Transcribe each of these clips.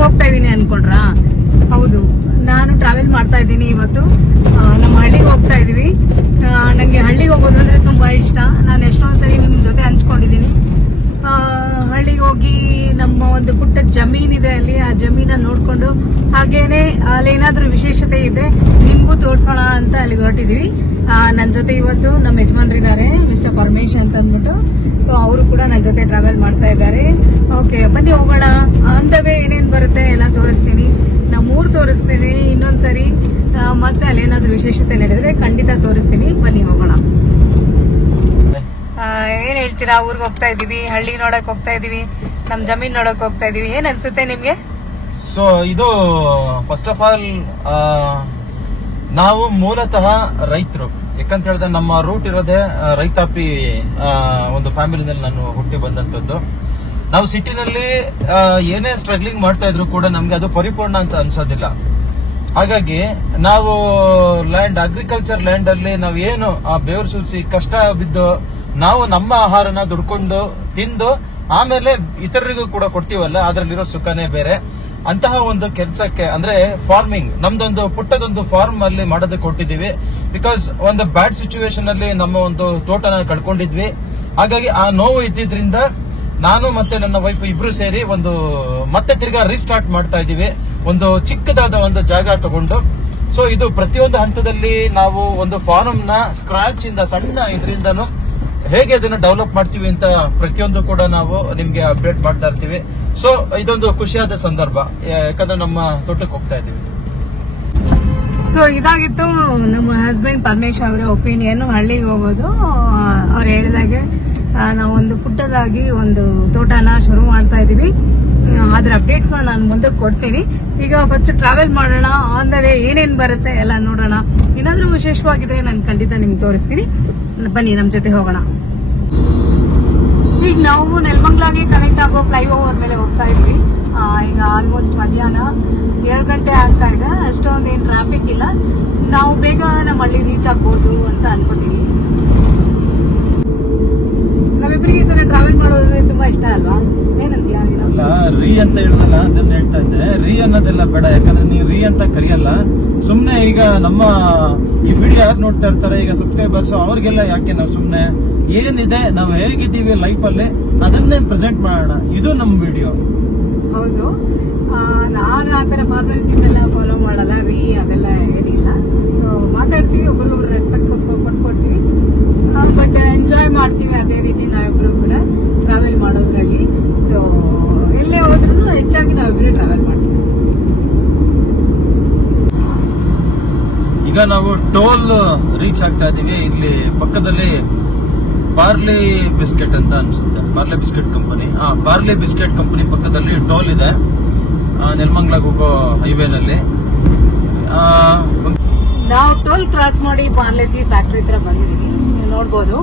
ಹಳ್ಳಿಗೆ ಹೋಗ್ತಾ ಇದೀನಿ ಅನ್ಕೊಂಡ್ರಾ? ಹೌದು, ನಾನು ಟ್ರಾವೆಲ್ ಮಾಡ್ತಾ ಇದ್ದೀನಿ ಇವತ್ತು. ನಮ್ಮ ಹಳ್ಳಿಗೆ ಹೋಗ್ತಾ ಇದೀವಿ. ನಂಗೆ ಹಳ್ಳಿಗೆ ಹೋಗೋದಂದ್ರೆ ತುಂಬಾ ಇಷ್ಟ. ನಾನು ಎಷ್ಟೊಂದ್ಸರಿ ನಿಮ್ ಜೊತೆ ಹಂಚ್ಕೊಂಡಿದ್ದೀನಿ. ಹಳ್ಳಿಗೆ ಹೋಗಿ ನಮ್ಮ ಒಂದು ಪುಟ್ಟ ಜಮೀನಿದೆ, ಅಲ್ಲಿ ಆ ಜಮೀನ ನೋಡ್ಕೊಂಡು ಹಾಗೇನೆ ಅಲ್ಲೇನಾದ್ರೂ ವಿಶೇಷತೆ ಇದ್ರೆ ನಿಮ್ಗೂ ತೋರ್ಸೋಣ ಅಂತ ಅಲ್ಲಿಗೆ ಹೊರಟಿದೀವಿ. ನನ್ ಜೊತೆ ಇವತ್ತು ನಮ್ಮ ಯಜಮಾನ್ರಿದ್ದಾರೆ, ಮಿಸ್ಟರ್ ಪರಮೇಶ್ ಅಂತ ಅಂದ್ಬಿಟ್ಟು. ಸೊ ಅವರು ಕೂಡ ನನ್ನ ಜೊತೆ ಟ್ರಾವೆಲ್ ಮಾಡ್ತಾ ಇದ್ದಾರೆ. ಓಕೆ, ಬನ್ನಿ ಹೋಗೋಣ. ಅಂತವೇ ಏನೇನ್ ಬರುತ್ತೆ ಎಲ್ಲ ತೋರಿಸ್ತೀನಿ. ನಮ್ಮೂರ್ ತೋರಿಸ್ತೀನಿ ಇನ್ನೊಂದ್ಸರಿ. ಮತ್ತೆ ಅಲ್ಲೇನಾದ್ರೂ ವಿಶೇಷತೆ ನಡೆದ್ರೆ ಖಂಡಿತ ತೋರಿಸ್ತೀನಿ. ಬನ್ನಿ ಹೋಗೋಣ. ಏನ್ ಹೇಳ್ತೀರಾ? ಊರ್ಗ್ ಹೋಗ್ತಾ ಇದೀವಿ, ಹಳ್ಳಿ ನೋಡಕ್ ಹೋಗ್ತಾ ಇದೀವಿ, ನಮ್ ಜಮೀನ್ ನೋಡಕ್ ಹೋಗ್ತಾ ಇದೀವಿ. ಏನ್ ಅನ್ಸುತ್ತೆ ನಿಮ್ಗೆ? ಸೊ ಇದು ಫಸ್ಟ್ ಆಫ್ ಆಲ್ ನಾವು ಮೂಲತಃ ರೈತರು. ಯಾಕಂತ ಹೇಳಿದ್ರೆ ನಮ್ಮ ರೂಟ್ ಇರೋದೇ ರೈತಾಪಿ ಒಂದು ಫ್ಯಾಮಿಲಿನಲ್ಲಿ ನಾನು ಹುಟ್ಟಿ ಬಂದಂತದ್ದು. ನಾವು ಸಿಟಿನಲ್ಲಿ ಏನೇ ಸ್ಟ್ರಗ್ಲಿಂಗ್ ಮಾಡ್ತಾ ಇದ್ರು ಕೂಡ ನಮ್ಗೆ ಅದು ಪರಿಪೂರ್ಣ ಅಂತ ಅನ್ಸೋದಿಲ್ಲ. ಹಾಗಾಗಿ ನಾವು ಅಗ್ರಿಕಲ್ಚರ್ ಲ್ಯಾಂಡ್ ಅಲ್ಲಿ ನಾವು ಏನು ಬೇವ್ರು ಸುರಿಸಿ ಕಷ್ಟ ಬಿದ್ದು ನಾವು ನಮ್ಮ ಆಹಾರನ ದುಡ್ಕೊಂಡು ತಿಂದು ಆಮೇಲೆ ಇತರರಿಗೂ ಕೂಡ ಕೊಡ್ತೀವಲ್ಲ, ಅದ್ರಲ್ಲಿರೋ ಸುಖನೇ ಬೇರೆ. ಅಂತಹ ಒಂದು ಕೆಲಸಕ್ಕೆ ಅಂದ್ರೆ ಫಾರ್ಮಿಂಗ್, ನಮ್ದೊಂದು ಪುಟ್ಟದೊಂದು ಫಾರ್ಮ್ ಅಲ್ಲಿ ಮಾಡೋದಕ್ಕೆ ಕೊಟ್ಟಿದ್ದೀವಿ. ಬಿಕಾಸ್ ಒಂದು ಬ್ಯಾಡ್ ಸಿಚುವೇಶನ್ ಅಲ್ಲಿ ನಮ್ಮ ಒಂದು ತೋಟನ ಕಳ್ಕೊಂಡಿದ್ವಿ. ಹಾಗಾಗಿ ಆ ನೋವು ಇದ್ದಿದ್ರಿಂದ ನಾನು ಮತ್ತೆ ನನ್ನ ವೈಫ್ ಇಬ್ರು ಸೇರಿ ಮತ್ತೆ ತಿರ್ಗಾ ರೀಸ್ಟಾರ್ಟ್ ಮಾಡ್ತಾ ಇದೀವಿ, ಒಂದು ಚಿಕ್ಕದಾದ ಒಂದು ಜಾಗ ತಗೊಂಡು. ಸೊ ಇದು ಪ್ರತಿಯೊಂದು ಹಂತದಲ್ಲಿ ನಾವು ಒಂದು ಫಾರ್ಮ್ ನ ಸ್ಕ್ರಾಚ್ ಇಂದ ಸಣ್ಣ ಇದರಿಂದನೂ ಹೇಗೆ ಅದನ್ನ ಡೆವಲಪ್ ಮಾಡ್ತೀವಿ ಅಂತ ಪ್ರತಿಯೊಂದು ಕೂಡ ನಾವು ನಿಮ್ಗೆ ಅಪ್ಡೇಟ್ ಮಾಡ್ತಾ ಇರ್ತೀವಿ. ಸೊ ಇದೊಂದು ಖುಷಿಯಾದ ಸಂದರ್ಭ, ಯಾಕಂದ್ರೆ ನಮ್ಮ ತೋಟಕ್ಕೆ ಹೋಗ್ತಾ ಇದೀವಿ. ಸೊ ಇದಾಗಿತ್ತು ನಮ್ಮ ಹಸ್ಬೆಂಡ್ ಪರಮೇಶ್ ಅವರ ಒಪಿನಿಯನ್. ಹಳ್ಳಿಗೆ ಹೋಗೋದು ಅವ್ರು ಹೇಳಿದಾಗೆ ನಾವು ಒಂದು ಪುಟ್ಟದಾಗಿ ಒಂದು ತೋಟನ ಶುರು ಮಾಡ್ತಾ ಇದೀವಿ. ಅದ್ರ ಅಪ್ಡೇಟ್ಸ್ ನಾನು ಮುಂದಕ್ಕೆ ಕೊಡ್ತೀನಿ. ಈಗ ಫಸ್ಟ್ ಟ್ರಾವೆಲ್ ಮಾಡೋಣ. ಆನ್ ದ ವೇ ಏನೇನ್ ಬರುತ್ತೆ ಎಲ್ಲ ನೋಡೋಣ. ಏನಾದ್ರೂ ವಿಶೇಷವಾಗಿದ್ರೆ ನಾನು ಖಂಡಿತ ನಿಮ್ಗೆ ತೋರಿಸ್ತೀನಿ. ಬನ್ನಿ ನಮ್ ಜೊತೆ ಹೋಗೋಣ. ಈಗ ನಾವು ನೆಲಮಂಗಲಗೆ ಕನೆಕ್ಟ್ ಆಗೋ ಫ್ಲೈಓವರ್ ಮೇಲೆ ಹೋಗ್ತಾ ಇದ್ವಿ. ಈಗ ಆಲ್ಮೋಸ್ಟ್ ಮಧ್ಯಾಹ್ನ 2 ಗಂಟೆ ಆಗ್ತಾ ಇದೆ. ಅಷ್ಟೊಂದೇನು ಟ್ರಾಫಿಕ್ ಇಲ್ಲ. ನಾವು ಬೇಗ ನಮ್ಮ ಹಳ್ಳಿ ರೀಚ್ ಆಗ್ಬೋದು ಅಂತ ಅನ್ಕೋತೀವಿ. ನಾವಿಬ್ಬರಿಗೆ ಈ ತರ ಟ್ರಾವೆಲ್ ಮಾಡೋದ್ರೆ ತುಂಬಾ ಇಷ್ಟ ಅಲ್ವಾ? ಏನಂತೀಯ? ಅಲ್ಲ, ರೀ ಅಂತ ಹೇಳಿದಲ್ಲ ಅದನ್ನ ಹೇಳ್ತಾ ಇದ್ದೆ. ರೀ ಅನ್ನೋದೆಲ್ಲ ಬೇಡ, ಯಾಕಂದ್ರೆ ನೀವು ರೀ ಅಂತ ಕರೆಯಲ್ಲ. ಸುಮ್ನೆ ಈಗ ನಮ್ಮ ಈ ವಿಡಿಯೋ ಯಾರು ನೋಡ್ತಾ ಇರ್ತಾರೆ, ಈಗ ಸಬ್ಸ್ಕ್ರೈಬರ್ಸ್, ಅವ್ರಿಗೆಲ್ಲ ಯಾಕೆ ನಾವು ಸುಮ್ನೆ ಏನಿದೆ ನಾವು ಹೇಗಿದ್ದೀವಿ ಲೈಫ್ ಅಲ್ಲಿ ಅದನ್ನೇ ಪ್ರೆಸೆಂಟ್ ಮಾಡೋಣ. ಇದು ನಮ್ಮ ವಿಡಿಯೋ. ಹೌದು, ನಾನು ಆತರ ಫಾರ್ಮಾಲಿಟೀಸ್ ಎಲ್ಲ ಫಾಲೋ ಮಾಡಲ್ಲ. ರೀ ಅದೆಲ್ಲ ಏನಿಲ್ಲ. ಸೊ ಮಾತಾಡ್ತೀವಿ, ಒಬ್ರಿಗೊಬ್ರು ರೆಸ್ಪೆಕ್ಟ್ ಕೊಟ್ಕೊಡ್ತೀವಿ, ಬಟ್ ಎಂಜಾಯ್ ಮಾಡ್ತೀವಿ. ಅದೇ ರೀತಿ ನಾವಿಬ್ರು ಕೂಡ ಟ್ರಾವೆಲ್ ಮಾಡೋದ್ರಲ್ಲಿ. ಸೊ ಎಲ್ಲೇ ಹೋದ್ರೂ ಹೆಚ್ಚಾಗಿ ನಾವಿಬ್ರು ಟ್ರಾವೆಲ್ ಮಾಡ್ತೀವಿ. ಈಗ ನಾವು ಟೋಲ್ ರೀಚ್ ಆಗ್ತಾ ಇದೀವಿ. ಇಲ್ಲಿ ಪಕ್ಕದಲ್ಲಿ ಪಾರ್ಲೆ ಬಿಸ್ಕೆಟ್ ಅಂತ ಅನ್ಸುತ್ತೆ, Parle biscuit company. Parle biscuit company ಪಕ್ಕದಲ್ಲಿ ಟೋಲ್ ಇದೆ, ನೆಲಮಂಗಲಕ್ಕೆ ಹೋಗೋ ಹೈವೇನಲ್ಲಿ. ನಾವು ಟೋಲ್ ಕ್ರಾಸ್ ಮಾಡಿ ಪಾರ್ಲೆಜಿ ಫ್ಯಾಕ್ಟರಿ ಹತ್ರ ಬಂದಿದೀವಿ. ನೋಡ್ಬೋದು,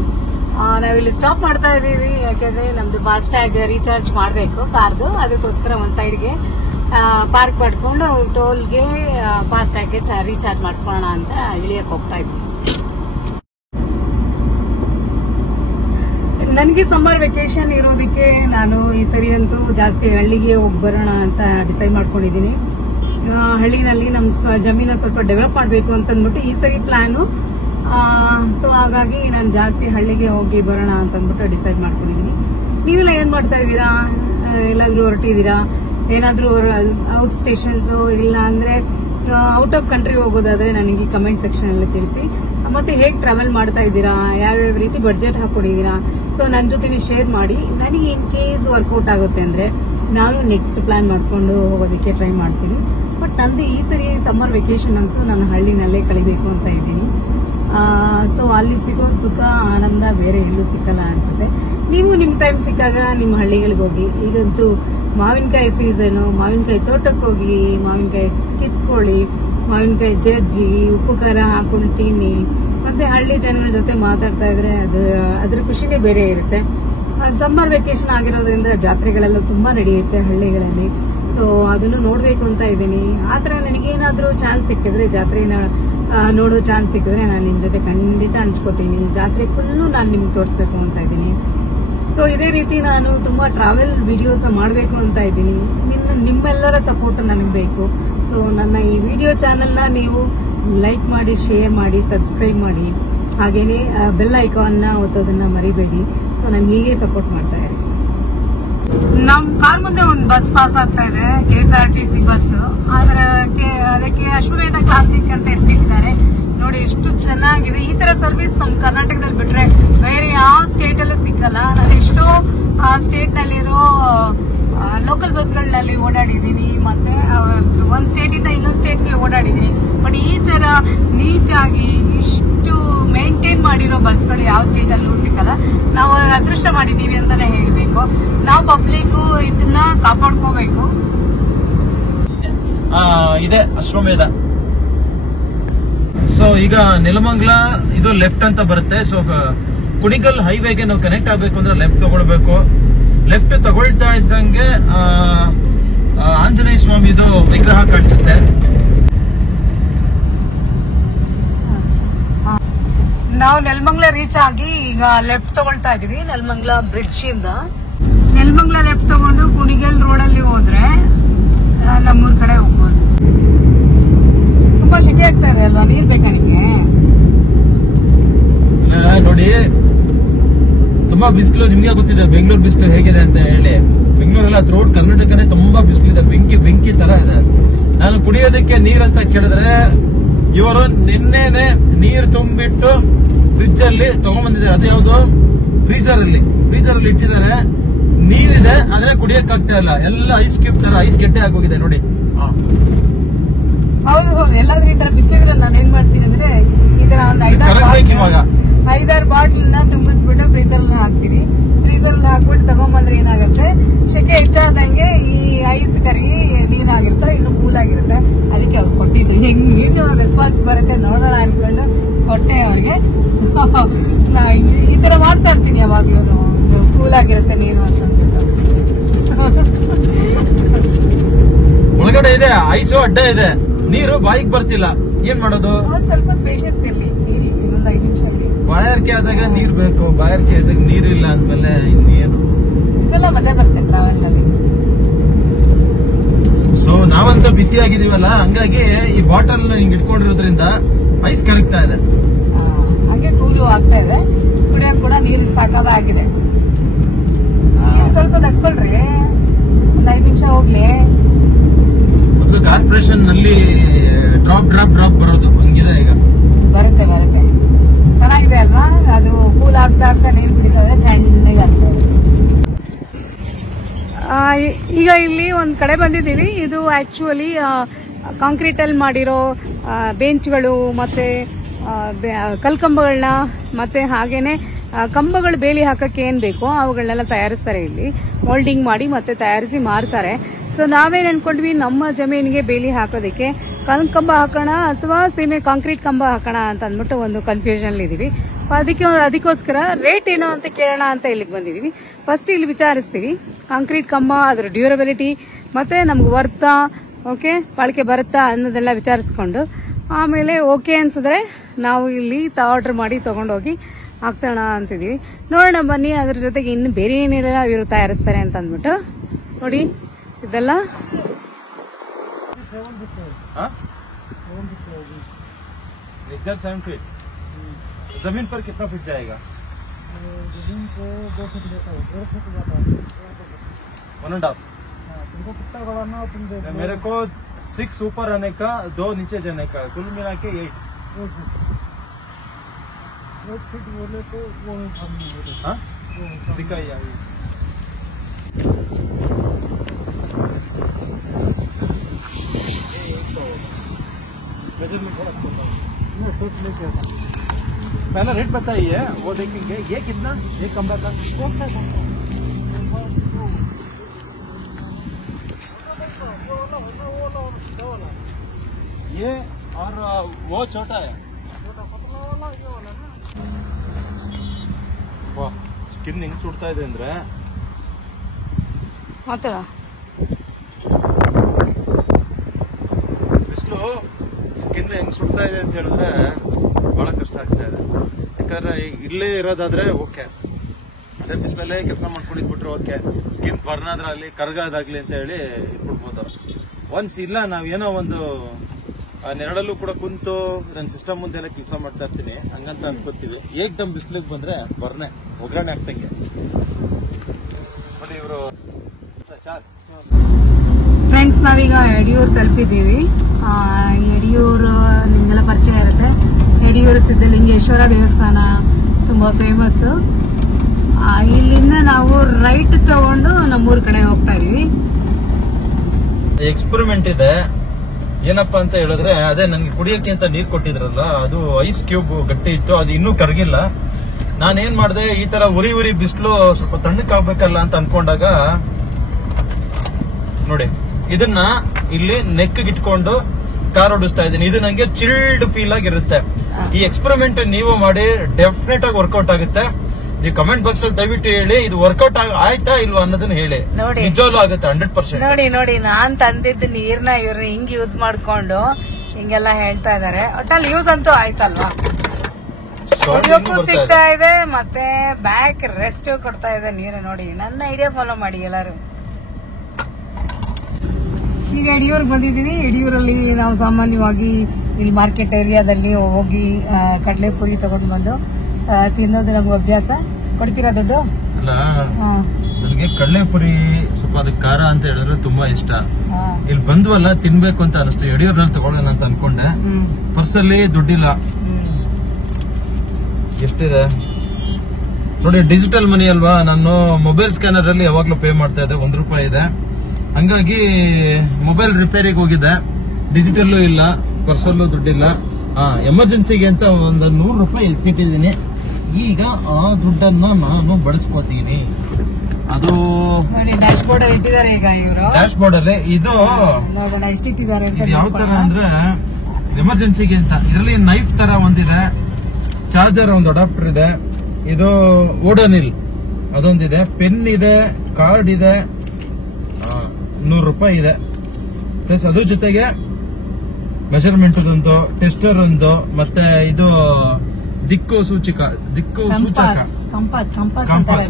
ನಾವಿಲ್ಲಿ ಸ್ಟಾಪ್ ಮಾಡ್ತಾ ಇದೀವಿ. ಯಾಕೆಂದ್ರೆ ನಮ್ದು ಫಾಸ್ಟ್ ಟ್ಯಾಗ್ ರೀಚಾರ್ಜ್ ಮಾಡಬೇಕು ಕಾರ್ದು. ಅದಕ್ಕೋಸ್ಕರ ಒಂದ್ ಸೈಡ್ಗೆ ಪಾರ್ಕ್ ಮಾಡ್ಕೊಂಡು ಟೋಲ್ಗೆ ಫಾಸ್ಟ್ ಟ್ಯಾಗ್ಗೆ ರೀಚಾರ್ಜ್ ಮಾಡ್ಕೊಳ್ಳೋಣ ಅಂತ ಇಳಿಯಕ್ಕೆ ಹೋಗ್ತಾ ಇದ್ವಿ. ನನಗೆ ಸಮ್ಮರ್ ವೆಕೇಶನ್ ಇರೋದಕ್ಕೆ ನಾನು ಈ ಸರಿ ಅಂತೂ ಜಾಸ್ತಿ ಹಳ್ಳಿಗೆ ಹೋಗಿ ಬರೋಣ ಅಂತ ಡಿಸೈಡ್ ಮಾಡ್ಕೊಂಡಿದ್ದೀನಿ. ಹಳ್ಳಿನಲ್ಲಿ ನಮ್ಮ ಜಮೀನ ಸ್ವಲ್ಪ ಡೆವಲಪ್ ಮಾಡಬೇಕು ಅಂತ ಅಂದ್ಬಿಟ್ಟು ಈ ಸರಿ ಪ್ಲಾನು. ಸೊ ಹಾಗಾಗಿ ನಾನು ಜಾಸ್ತಿ ಹಳ್ಳಿಗೆ ಹೋಗಿ ಬರೋಣ ಅಂತ ಅಂದ್ಬಿಟ್ಟು ಡಿಸೈಡ್ ಮಾಡ್ಕೊಂಡಿದ್ದೀನಿ. ನೀವೆಲ್ಲ ಏನ್ ಮಾಡ್ತಾ ಇದ್ದೀರಾ? ಎಲ್ಲಾದ್ರೂ ಹೊರಟಿದ್ದೀರಾ? ಏನಾದ್ರೂ ಔಟ್ ಸ್ಟೇಷನ್ಸ್ ಇಲ್ಲ ಅಂದ್ರೆ ಔಟ್ ಆಫ್ ಕಂಟ್ರಿ ಹೋಗೋದಾದ್ರೆ ನನಗೆ ಕಮೆಂಟ್ ಸೆಕ್ಷನ್ ಅಲ್ಲಿ ತಿಳಿಸಿ. ಮತ್ತೆ ಹೇಗೆ ಟ್ರಾವೆಲ್ ಮಾಡ್ತಾ ಇದ್ದೀರಾ, ಯಾವ್ಯಾವ ರೀತಿ ಬಡ್ಜೆಟ್ ಹಾಕೊಂಡಿದ್ದೀರಾ, ಸೊ ನನ್ನ ಜೊತೆ ಶೇರ್ ಮಾಡಿ. ನನಗೆ ಇನ್ ಕೇಸ್ ವರ್ಕೌಟ್ ಆಗುತ್ತೆ ಅಂದ್ರೆ ನಾನು ನೆಕ್ಸ್ಟ್ ಪ್ಲಾನ್ ಮಾಡ್ಕೊಂಡು ಹೋಗೋದಕ್ಕೆ ಟ್ರೈ ಮಾಡ್ತೀನಿ. ಬಟ್ ನಂದು ಈ ಸರಿ ಸಮ್ಮರ್ ವೆಕೇಶನ್ ಅಂತೂ ನಾನು ಹಳ್ಳಿನಲ್ಲೇ ಕಳಿಬೇಕು ಅಂತ ಇದ್ದೀನಿ. ಸೊ ಅಲ್ಲಿ ಸಿಗೋ ಸುಖ ಆನಂದ ಬೇರೆ ಎಲ್ಲೂ ಸಿಕ್ಕಲ್ಲ ಅನ್ಸುತ್ತೆ. ನೀವು ನಿಮ್ ಟೈಮ್ ಸಿಕ್ಕಾಗ ನಿಮ್ಮ ಹಳ್ಳಿಗಳಿಗೆ ಹೋಗಿ. ಈಗಂತೂ ಮಾವಿನಕಾಯಿ ಸೀಸನ್, ಮಾವಿನಕಾಯಿ ತೋಟಕ್ಕೆ ಹೋಗಿ ಮಾವಿನಕಾಯಿ ಕಿತ್ಕೊಳ್ಳಿ, ಮಾವಿನಕಾಯಿ ಜಜ್ಜಿ ಉಪ್ಪು ಖಾರ ಹಾಕೊಂಡು ತಿನ್ನಿ. ಮತ್ತೆ ಹಳ್ಳಿ ಜನಗಳ ಜೊತೆ ಮಾತಾಡ್ತಾ ಇದ್ರೆ ಅದ್ರ ಖುಷಿನೇ ಬೇರೆ ಇರುತ್ತೆ. ಸಮ್ಮರ್ ವೆಕೇಶನ್ ಆಗಿರೋದ್ರಿಂದ ಜಾತ್ರೆಗಳೆಲ್ಲ ತುಂಬಾ ನಡೆಯುತ್ತೆ ಹಳ್ಳಿಗಳಲ್ಲಿ. ಸೊ ಅದನ್ನು ನೋಡ್ಬೇಕು ಅಂತ ಇದ್ದೀನಿ. ಆತರ ನನಗೇನಾದ್ರೂ ಚಾನ್ಸ್ ಸಿಕ್ಕಿದ್ರೆ, ಜಾತ್ರೆನ ನೋಡೋ ಚಾನ್ಸ್ ಸಿಕ್ಕಿದ್ರೆ ನಾನು ನಿಮ್ ಜೊತೆ ಖಂಡಿತ ಹಂಚ್ಕೋತೀನಿ. ಜಾತ್ರೆ ಫುಲ್ಲು ನಾನು ನಿಮ್ಗೆ ತೋರಿಸ್ಬೇಕು ಅಂತ ಇದ್ದೀನಿ. ಸೊ ಇದೇ ರೀತಿ ನಾನು ತುಂಬಾ ಟ್ರಾವೆಲ್ ವಿಡಿಯೋಸ್ ಮಾಡಬೇಕು ಅಂತ ಇದ್ದೀನಿ. ನಿಮ್ಮೆಲ್ಲರ ಸಪೋರ್ಟ್ ನನಗೆ ಬೇಕು. ಸೊ ನನ್ನ ಈ ವಿಡಿಯೋ ಚಾನೆಲ್ನ ನೀವು ಲೈಕ್ ಮಾಡಿ, ಶೇರ್ ಮಾಡಿ, ಸಬ್ಸ್ಕ್ರೈಬ್ ಮಾಡಿ, ಹಾಗೇನೆ ಬೆಲ್ ಐಕಾನ್ನ ಒತ್ತೋದನ್ನ ಮರಿಬೇಡಿ. ಸೊ ನಾನು ಹೀಗೆ ಸಪೋರ್ಟ್ ಮಾಡ್ತಾ ಇದ್ದೀನಿ. ನಮ್ ಕಾರ್ ಮುಂದೆ ಒಂದು ಬಸ್ ಪಾಸ್ ಆಗ್ತಾ ಇದೆ, KSRTC ಬಸ್. ಅದಕ್ಕೆ ಅಶ್ವಮೇಧ ಕ್ಲಾಸಿಕ್ ಅಂತ ಹೆಸರಿಟ್ಟಿದ್ದಾರೆ. ನೋಡಿ ಎಷ್ಟು ಚೆನ್ನಾಗಿದೆ. ಈ ತರ ಸರ್ವಿಸ್ ನಮ್ ಕರ್ನಾಟಕದಲ್ಲಿ ಬಿಟ್ರೆ ಬೇರೆ ಯಾವ ಸ್ಟೇಟ್ ಅಲ್ಲೂ ಸಿಕ್ಕಲ್ಲ. ನಾನು ಎಷ್ಟೋ ಸ್ಟೇಟ್ ನಲ್ಲಿರೋ ಲೋಕಲ್ ಬಸ್ಗಳಲ್ಲಿ ಓಡಾಡಿದೀನಿ, ಮತ್ತೆ ಒಂದ್ ಸ್ಟೇಟ್ ಇಂದ ಇನ್ನೊಂದು ಸ್ಟೇಟ್ಗೆ ಓಡಾಡಿದೀನಿ. ಬಟ್ ಈ ತರ ನೀಟಾಗಿ ಇಷ್ಟು ಮೇಂಟೈನ್ ಮಾಡಿರೋ ಬಸ್ಗಳು ಯಾವ ಸ್ಟೇಟ್ ಅಲ್ಲೂ ಸಿಕ್ಕಲ್ಲ. ನಾವು ಅದೃಷ್ಟ ಮಾಡಿದೀವಿ ಅಂತಾನೆ ಹೇಳ್ಬೇಕು. ನಾವು ಪಬ್ಲಿಕ್ ಇದನ್ನ ಕಾಪಾಡ್ಕೋಬೇಕು. ಇದೆ ಅಶ್ವಮೇಧ. ಸೊ ಈಗ ನೆಲಮಂಗಲ ಇದು ಲೆಫ್ಟ್ ಅಂತ ಬರುತ್ತೆ. ಸೊ ಕುಣಿಗಲ್ ಹೈವೇಗೆ ನಾವು ಕನೆಕ್ಟ್ ಆಗ್ಬೇಕು ಅಂದ್ರೆ ಲೆಫ್ಟ್ ತಗೊಳ್ಬೇಕು. ಲೆಫ್ಟ್ ತಗೊಳ್ತಾ ಇದ್ದಂಗೆ ಆಂಜನೇಯ ಸ್ವಾಮಿದು ವಿಗ್ರಹ ಕಾಣಿಸುತ್ತೆ. ನಾವು ನೆಲಮಂಗಲ ರೀಚ್ ಆಗಿ ಈಗ ಲೆಫ್ಟ್ ತಗೊಳ್ತಾ ಇದೀವಿ. ನೆಲಮಂಗಲ ಬ್ರಿಡ್ಜ್ ಇಂದ ನೆಲಮಂಗಲ ಲೆಫ್ಟ್ ತಗೊಂಡು ಕುಣಿಗಲ್ ರೋಡ್ ಅಲ್ಲಿ ಹೋದ್ರೆ ನಮ್ಮೂರ್ ಕಡೆ ಹೋಗ್ಬೋದು. ತುಂಬಾ ಶೆಕೆ ಆಗ್ತಾ ಇದೆ ಅಲ್ವಾ? ನೀರ್ ಬೇಕಾ ನಿಮ್ಗೆ? ನೋಡಿ, ತುಂಬಾ ಬಿಸಿಲು. ನಿಮ್ಗೆ ಗೊತ್ತಿದೆ ಬೆಂಗಳೂರು ಬಿಸಿಲು ಹೇಗಿದೆ ಅಂತ ಹೇಳಿ. ಬೆಂಗಳೂರೆಲ್ಲ ಥ್ರೋಟ್ ಕರ್ನಾಟಕನೇ ತುಂಬಾ ಬಿಸಿಲಿದೆ, ಬೆಂಕಿ ತರ ಇದೆ. ನಾನು ಕುಡಿಯೋದಕ್ಕೆ ನೀರಂತ ಕೇಳಿದ್ರೆ ಇವರು ನಿನ್ನೆನೆ ನೀರು ತುಂಬಿಟ್ಟು ಫ್ರಿಡ್ಜ್ ಅಲ್ಲಿ ತಗೊಂಡ್ಬಂದಿದ್ದಾರೆ. ಅದು ಯಾವ್ದು ಫ್ರೀಜರ್ ಅಲ್ಲಿ ಇಟ್ಟಿದ್ದಾರೆ. ನೀರಿದೆ ಆದ್ರೆ ಕುಡಿಯಕ್ ಆಗ್ತಾ ಇಲ್ಲ. ಎಲ್ಲ ಐಸ್ ಕ್ಯೂಬ್ ತರ ಐಸ್ ಗೆಡ್ಡೆ ಆಗೋಗಿದೆ ನೋಡಿ. ಹೌದು, ಎಲ್ಲಾದ್ರೂ ಈ ತರ ಬಿಸಿಲಿದ್ರೆ ನಾನು ಏನ್ ಮಾಡ್ತೀನಿ ಅಂದ್ರೆ ಈ ತರ ಒಂದು 5-6 ಬಾಟ್ಲ್ ನ ತುಂಬಿಸ್ಬಿಟ್ಟು ಫ್ರೀಜರ್ ಹಾಕ್ತೀನಿ. ಫ್ರೀಜರ್ ಹಾಕ್ಬಿಟ್ಟು ತಗೊಂಡ್ಬಂದ್ರೆ ಏನಾಗುತ್ತೆ, ಶೆಕೆ ಹೆಚ್ಚಾದಂಗೆ ಈ ಐಸ್ ಕರಿ ನೀರಾಗಿರುತ್ತೆ, ಇನ್ನು ಕೂಲ್ ಆಗಿರುತ್ತೆ. ಅದಕ್ಕೆ ಅವ್ರು ಕೊಟ್ಟಿದ್ವಿ. ಏನು ರೆಸ್ಪಾನ್ಸ್ ಬರುತ್ತೆ ನೋಡೋಣ ಅನ್ಕೊಂಡು ಕೊಟ್ಟೆ ಅವ್ರಿಗೆ. ಈ ತರ ಮಾಡ್ತಾ ಇರ್ತೀನಿ ಯಾವಾಗ್ಲೂ. ಕೂಲ್ ಆಗಿರುತ್ತೆ ನೀರು ಅಂತ. ಒಳಗಡೆ ಇದೆ ಐಸು, ಅಡ್ಡ ಇದೆ, ನೀರು ಬಾಯಿಗೆ ಬರ್ತಿಲ್ಲ. ಏನ್ ಮಾಡೋದು? ಸ್ವಲ್ಪ ಪೇಷನ್ಸ್ ಇರ್ಲಿ, ನೀರಿ ಇನ್ನೊಂದು 5 ನಿಮಿಷ ಇರಿ. ಬಾಯಾರಿಕೆ ಆದಾಗ ನೀರ್ ಬೇಕು, ಬಾಯಾರಿಕೆ ಆದಾಗ ನೀರು ಇಲ್ಲ ಅಂದ್ಮೇಲೆ ಇನ್ನೇನು. ಇದೆಲ್ಲ ಮಜಾ ಬರುತ್ತೆ ಟ್ರಾವೆಲ್ ನಲ್ಲಿ. ಸೊ ನಾವಂತೂ ಬಿಸಿ ಆಗಿದೀವಲ್ಲ, ಹಂಗಾಗಿ ಈ ಬಾಟಲ್ ಹಿಂಗ್ ಇಟ್ಕೊಂಡಿರೋದ್ರಿಂದ ಐಸ್ ಕರಗ್ತಾ ಇದೆ. ಹಾಗೆ ಕೂಲು ಆಗ್ತಾ ಇದೆ. ಕುಡಿಯೋಕೆ ಕೂಡ ನೀರು ಸಾಕಾಗಿದೆ. ಸ್ವಲ್ಪ ತಡ್ಕೊಳ್ರಿ, ಒಂದ್ 5 ನಿಮಿಷ ಹೋಗ್ಲಿ. ಅದು ಕಾರ್ಪೊರೇಷನ್ ನಲ್ಲಿ ಡ್ರಾಪ್ ಬರೋದು ಹಂಗಿದೆ. ಈಗ ಬರುತ್ತೆ ಚೆನ್ನಾಗಿದೆ ಅಲ್ವಾ? ಅದು ಕೂಲ್ ಆಗ್ತಾ ನೀರು ಕುಡಿತದೆ, ತಣ್ಣಗೆ ಆಗ್ತದೆ. ಈಗ ಇಲ್ಲಿ ಒಂದ್ ಕಡೆ ಬಂದಿದ್ದೀವಿ. ಇದು ಆಕ್ಚುಲಿ ಕಾಂಕ್ರೀಟ್ ಅಲ್ಲಿ ಮಾಡಿರೋ ಬೆಂಚ್ಗಳು ಮತ್ತೆ ಕಲ್ಕಂಬಗಳನ್ನ ಮತ್ತೆ ಹಾಗೇನೆ ಕಂಬಗಳು ಬೇಲಿ ಹಾಕಕ್ಕೆ ಏನ್ ಬೇಕೋ ಅವುಗಳನ್ನೆಲ್ಲ ತಯಾರಿಸ್ತಾರೆ. ಇಲ್ಲಿ ಮೋಲ್ಡಿಂಗ್ ಮಾಡಿ ಮತ್ತೆ ತಯಾರಿಸಿ ಮಾರ್ತಾರೆ. ಸೊ ನಾವೇನ್ ಅನ್ಕೊಂಡ್ವಿ, ನಮ್ಮ ಜಮೀನಿಗೆ ಬೇಲಿ ಹಾಕೋದಕ್ಕೆ ಕಂಬ ಹಾಕೋಣ ಅಥವಾ ಸೀಮೆ ಕಾಂಕ್ರೀಟ್ ಕಂಬ ಹಾಕೋಣ ಅಂತ ಅಂದ್ಬಿಟ್ಟು ಒಂದು ಕನ್ಫ್ಯೂಷನ್ ಇದೀವಿ. ಅದಕ್ಕೋಸ್ಕರ ರೇಟ್ ಏನೋ ಅಂತ ಕೇಳೋಣ ಅಂತ ಇಲ್ಲಿಗೆ ಬಂದಿದೀವಿ. ಫಸ್ಟ್ ಇಲ್ಲಿ ವಿಚಾರಿಸ್ತೀವಿ ಕಾಂಕ್ರೀಟ್ ಕಂಬ, ಅದ್ರ ಡ್ಯೂರಬಿಲಿಟಿ ಮತ್ತೆ ನಮ್ಗೆ ವರ್ತಾ, ಓಕೆ ಬಾಳಿಕೆ ಬರುತ್ತಾ ಅನ್ನೋದೆಲ್ಲ ವಿಚಾರಿಸ್ಕೊಂಡು ಆಮೇಲೆ ಓಕೆ ಅನ್ಸಿದ್ರೆ ನಾವು ಇಲ್ಲಿ ಆರ್ಡರ್ ಮಾಡಿ ತಗೊಂಡೋಗಿ ಹಾಕ್ಸೋಣ ಅಂತಿದೀವಿ. ನೋಡೋಣ ಬನ್ನಿ. ಅದ್ರ ಜೊತೆಗೆ ಇನ್ನು ಬೇರೆ ಏನೆಲ್ಲ ಇವರು ತಯಾರಿಸ್ತಾರೆ ಅಂತ ಅಂದ್ಬಿಟ್ಟು ನೋಡಿ. ಇದೆಲ್ಲ जमीन पर कितना फीट जाएगा? जमीन को 2 फीट लेता है, 1.5 फीट जाता है, 1.5. तुमको कितना बढ़ाना तुम देख लो। मेरे को 6 ऊपर आने का, 2 नीचे जाने का, कुल मिला के 8 फीट बोले तो वो हम नहीं बोले। हाँ दिखाइए अभी। पहला रेट बताइए, वो देखेंगे। ये कितना, ये कमरा का ये और वो छोटा है। वाह, ಸ್ಕಿನ್ ಹೆಂಗ್ ಸುಡ್ತಾ ಇದೆ ಅಂದ್ರೆ ಮಾತ್ರ ಬಿಸಿಲು ಸ್ಕಿನ್ ಹೆಂಗ್ ಸುಡ್ತಾ ಇದೆ ಅಂತ ಹೇಳಿದ್ರೆ ಬಹಳ ಕಷ್ಟ ಆಗ್ತಾ ಇದೆ. ಯಾಕಂದ್ರೆ ಇಲ್ಲೇ ಇರೋದಾದ್ರೆ ಓಕೆ, ಅದೇ ಬಿಸಿಲಲ್ಲೇ ಕೆಲಸ ಮಾಡ್ಕೊಂಡಿದ್ಬಿಟ್ರು ಓಕೆ, ಸ್ಕಿನ್ ಬರ್ನ್ ಆದ್ರಾಗ್ಲಿ ಕರ್ಗಾದಾಗ್ಲಿ ಅಂತ ಹೇಳಿ ಇಟ್ಬಿಡ್ಬೋದು. ಒನ್ಸ್ ಇಲ್ಲ ನಾವೇನೋ ಒಂದು ನೆರಳಲ್ಲೂ ಕೂಡ ಕುಂತು ನನ್ನ ಸಿಸ್ಟಮ್ ಮುಂದೆಲ್ಲ ಕೆಲಸ ಮಾಡ್ತಾ ಇರ್ತೀನಿ ಹಂಗಂತ ಅನ್ಕೋತೀವಿ. ಏಕ್ದಮ್ ಬಿಸಿಲಿಗೆ ಬಂದ್ರೆ ಬರ್ನೆ ಒಗ್ಗರಣೆ ಆಗ್ತಂಗೆ. ನೋಡಿ ಇವರು ಫ್ರೆಂಡ್ಸ್, ನಾವೀಗ ಯಡಿಯೂರು ತಲುಪಿದ್ದೀವಿ. ಯಡಿಯೂರು ನಿಮ್ಗೆಲ್ಲ ಪರಿಚಯ ಇರುತ್ತೆ. ಯಡಿಯೂರು ಸಿದ್ಧಲಿಂಗೇಶ್ವರ ದೇವಸ್ಥಾನ ತುಂಬಾ ಫೇಮಸ್. ಇಲ್ಲಿಂದ ನಾವು ರೈಟ್ ತಗೊಂಡು ನಮ್ಮೂರ್ ಕಡೆ ಹೋಗ್ತಾ ಇದೀವಿ. ಎಕ್ಸ್ಪೆರಿಮೆಂಟ್ ಇದೆ. ಏನಪ್ಪಾ ಅಂತ ಹೇಳಿದ್ರೆ, ಅದೇ ನನ್ಗೆ ಕುಡಿಯಕ್ಕೆ ಅಂತ ನೀರ್ ಕೊಟ್ಟಿದ್ರಲ್ಲ, ಅದು ಐಸ್ ಕ್ಯೂಬ್ ಗಟ್ಟಿ ಇತ್ತು, ಅದು ಇನ್ನೂ ಕರಗಿಲ್ಲ. ನಾನೇನ್ ಮಾಡಿದೆ, ಈ ತರ ಉರಿ ಬಿಸಿಲು ಸ್ವಲ್ಪ ತಣ್ಣಕ್ಕಾಗ್ಬೇಕಲ್ಲ ಅಂತ ಅನ್ಕೊಂಡಾಗ ನೋಡಿ ಇದನ್ನ ಇಲ್ಲಿ ನೆಕ್ ಇಟ್ಕೊಂಡು ಕಾರ್ ಓಡಿಸ್ತಾ ಇದ್ದೀನಿ. ಇದು ನಂಗೆ ಚಿಲ್ಡ್ ಫೀಲ್ ಆಗಿರುತ್ತೆ. ಈ ಎಕ್ಸ್ಪೆರಿಮೆಂಟ್ ನೀವು ಮಾಡಿ, ಡೆಫಿನೆಟ್ ಆಗಿ ವರ್ಕೌಟ್ ಆಗುತ್ತೆ. ನೀವು ಕಮೆಂಟ್ ಬಾಕ್ಸ್ ಅಲ್ಲಿ ದಯವಿಟ್ಟು ಹೇಳಿ, ಇದು ವರ್ಕೌಟ್ ಆಯ್ತಾ ಇಲ್ವಾ ಅನ್ನೋದನ್ನ ಹೇಳಿ. ನಿಜವಲ್ಲೂ ಆಗುತ್ತೆ 100%. ನೋಡಿ ನಾನ್ ತಂದಿದ್ದ ನೀರ್ನ ಇವ್ರು ಹಿಂಗ್ ಯೂಸ್ ಮಾಡ್ಕೊಂಡು ಹಿಂಗೆಲ್ಲ ಹೇಳ್ತಾ ಇದಾರೆ. ಒಟ್ಟಲ್ಲಿ ಯೂಸ್ ಅಂತೂ ಆಯ್ತಲ್ವಾ? ಕುಡಿಯೋಕ್ಕೂ ಸಿಗ್ತಾ ಇದೆ, ಮತ್ತೆ ಬ್ಯಾಕ್ ರೆಸ್ಟ್ ಕೊಡ್ತಾ ಇದೆ ನೀರು. ನೋಡಿ, ನನ್ನ ಐಡಿಯಾ ಫಾಲೋ ಮಾಡಿ ಎಲ್ಲರೂ. ಈಗ ಯಡಿಯೂರ್ಗೆ ಬಂದಿದ್ದೀನಿ. ಯಡಿಯೂರಲ್ಲಿ ನಾವು ಸಾಮಾನ್ಯವಾಗಿ ಇಲ್ಲಿ ಮಾರ್ಕೆಟ್ ಏರಿಯಾದಲ್ಲಿ ಹೋಗಿ ಕಡಲೆಪುರಿ ತಗೊಂಡು ಬಂದು ತಿನ್ನೋದು ನಮ್ಗೆ ಅಭ್ಯಾಸ. ಕೊಡ್ತೀರಾ ದುಡ್ಡು? ಅಲ್ಲ, ನನಗೆ ಕಡಲೆಪುರಿ ಸ್ವಲ್ಪ ಅದಕ್ಕೆ ಖಾರ ಅಂತ ಹೇಳಿದ್ರೆ ತುಂಬಾ ಇಷ್ಟ. ಇಲ್ಲಿ ಬಂದ್ವಲ್ಲ, ತಿನ್ಬೇಕು ಅಂತ ಅನಿಸ್ತು. ಯಡಿಯೂರ್ನಲ್ಲಿ ತಗೊಳ್ಳೋಣ ಅಂತ ಅನ್ಕೊಂಡೆ. ಪರ್ಸಲ್ಲಿ ದುಡ್ಡಿಲ್ಲ. ಎಷ್ಟಿದೆ ನೋಡಿ, ಡಿಜಿಟಲ್ ಮನಿ ಅಲ್ವಾ. ನಾನು ಮೊಬೈಲ್ ಸ್ಕ್ಯಾನರ್ ಅಲ್ಲಿ ಯಾವಾಗ್ಲೂ ಪೇ ಮಾಡ್ತಾ ಇದ್ದೆ. ₹1 ಇದೆ. ಹಂಗಾಗಿ ಮೊಬೈಲ್ ರಿಪೇರಿಗೆ ಹೋಗಿದೆ. ಡಿಜಿಟಲ್ ಇಲ್ಲ, ಪರ್ಸಲ್ಲೂ ದುಡ್ಡಿಲ್ಲ. ಎಮರ್ಜೆನ್ಸಿಗೆ ಅಂತ ಒಂದು ₹100 ಎತ್ತಿಟ್ಟಿದ್ದೀನಿ. ಈಗ ಆ ದುಡ್ಡನ್ನ ನಾನು ಬಳಸ್ಕೋತೀನಿ. ಅದು ಡ್ಯಾಶ್ ಬೋರ್ಡ್ ಇಟ್ಟಿದ್ದಾರೆ. ಈಗ ಇವರು ಡ್ಯಾಶ್ ಬೋರ್ಡ್ ಅಲ್ಲಿ ಇದು ನೋಡೋಣ ಎಷ್ಟಿಟ್ಟಿದ್ದಾರೆ ಅಂತ. ಯಾವ ತರ ಅಂದ್ರೆ ಎಮರ್ಜೆನ್ಸಿಗೆ ಅಂತ ಇದರಲ್ಲಿ ನೈಫ್ ತರ ಒಂದಿದೆ, ಚಾರ್ಜರ್ ಒಂದು ಅಡಾಪ್ಟರ್ ಇದೆ, ಇದು ಓಡೋನಿಲ್ ಅದೊಂದಿದೆ, ಪೆನ್ ಇದೆ, ಕಾರ್ಡ್ ಇದೆ, ₹100 ಇದೆ. ಪ್ಲಸ್ ಅದ್ರ ಜೊತೆಗೆ ಮೆಜರ್ಮೆಂಟ್ ಒಂದು, ಟೆಸ್ಟರ್ ಒಂದು, ಮತ್ತೆ ಇದು ದಿಕ್ಕು ಸೂಚಕ ಕಂಪಾಸ್,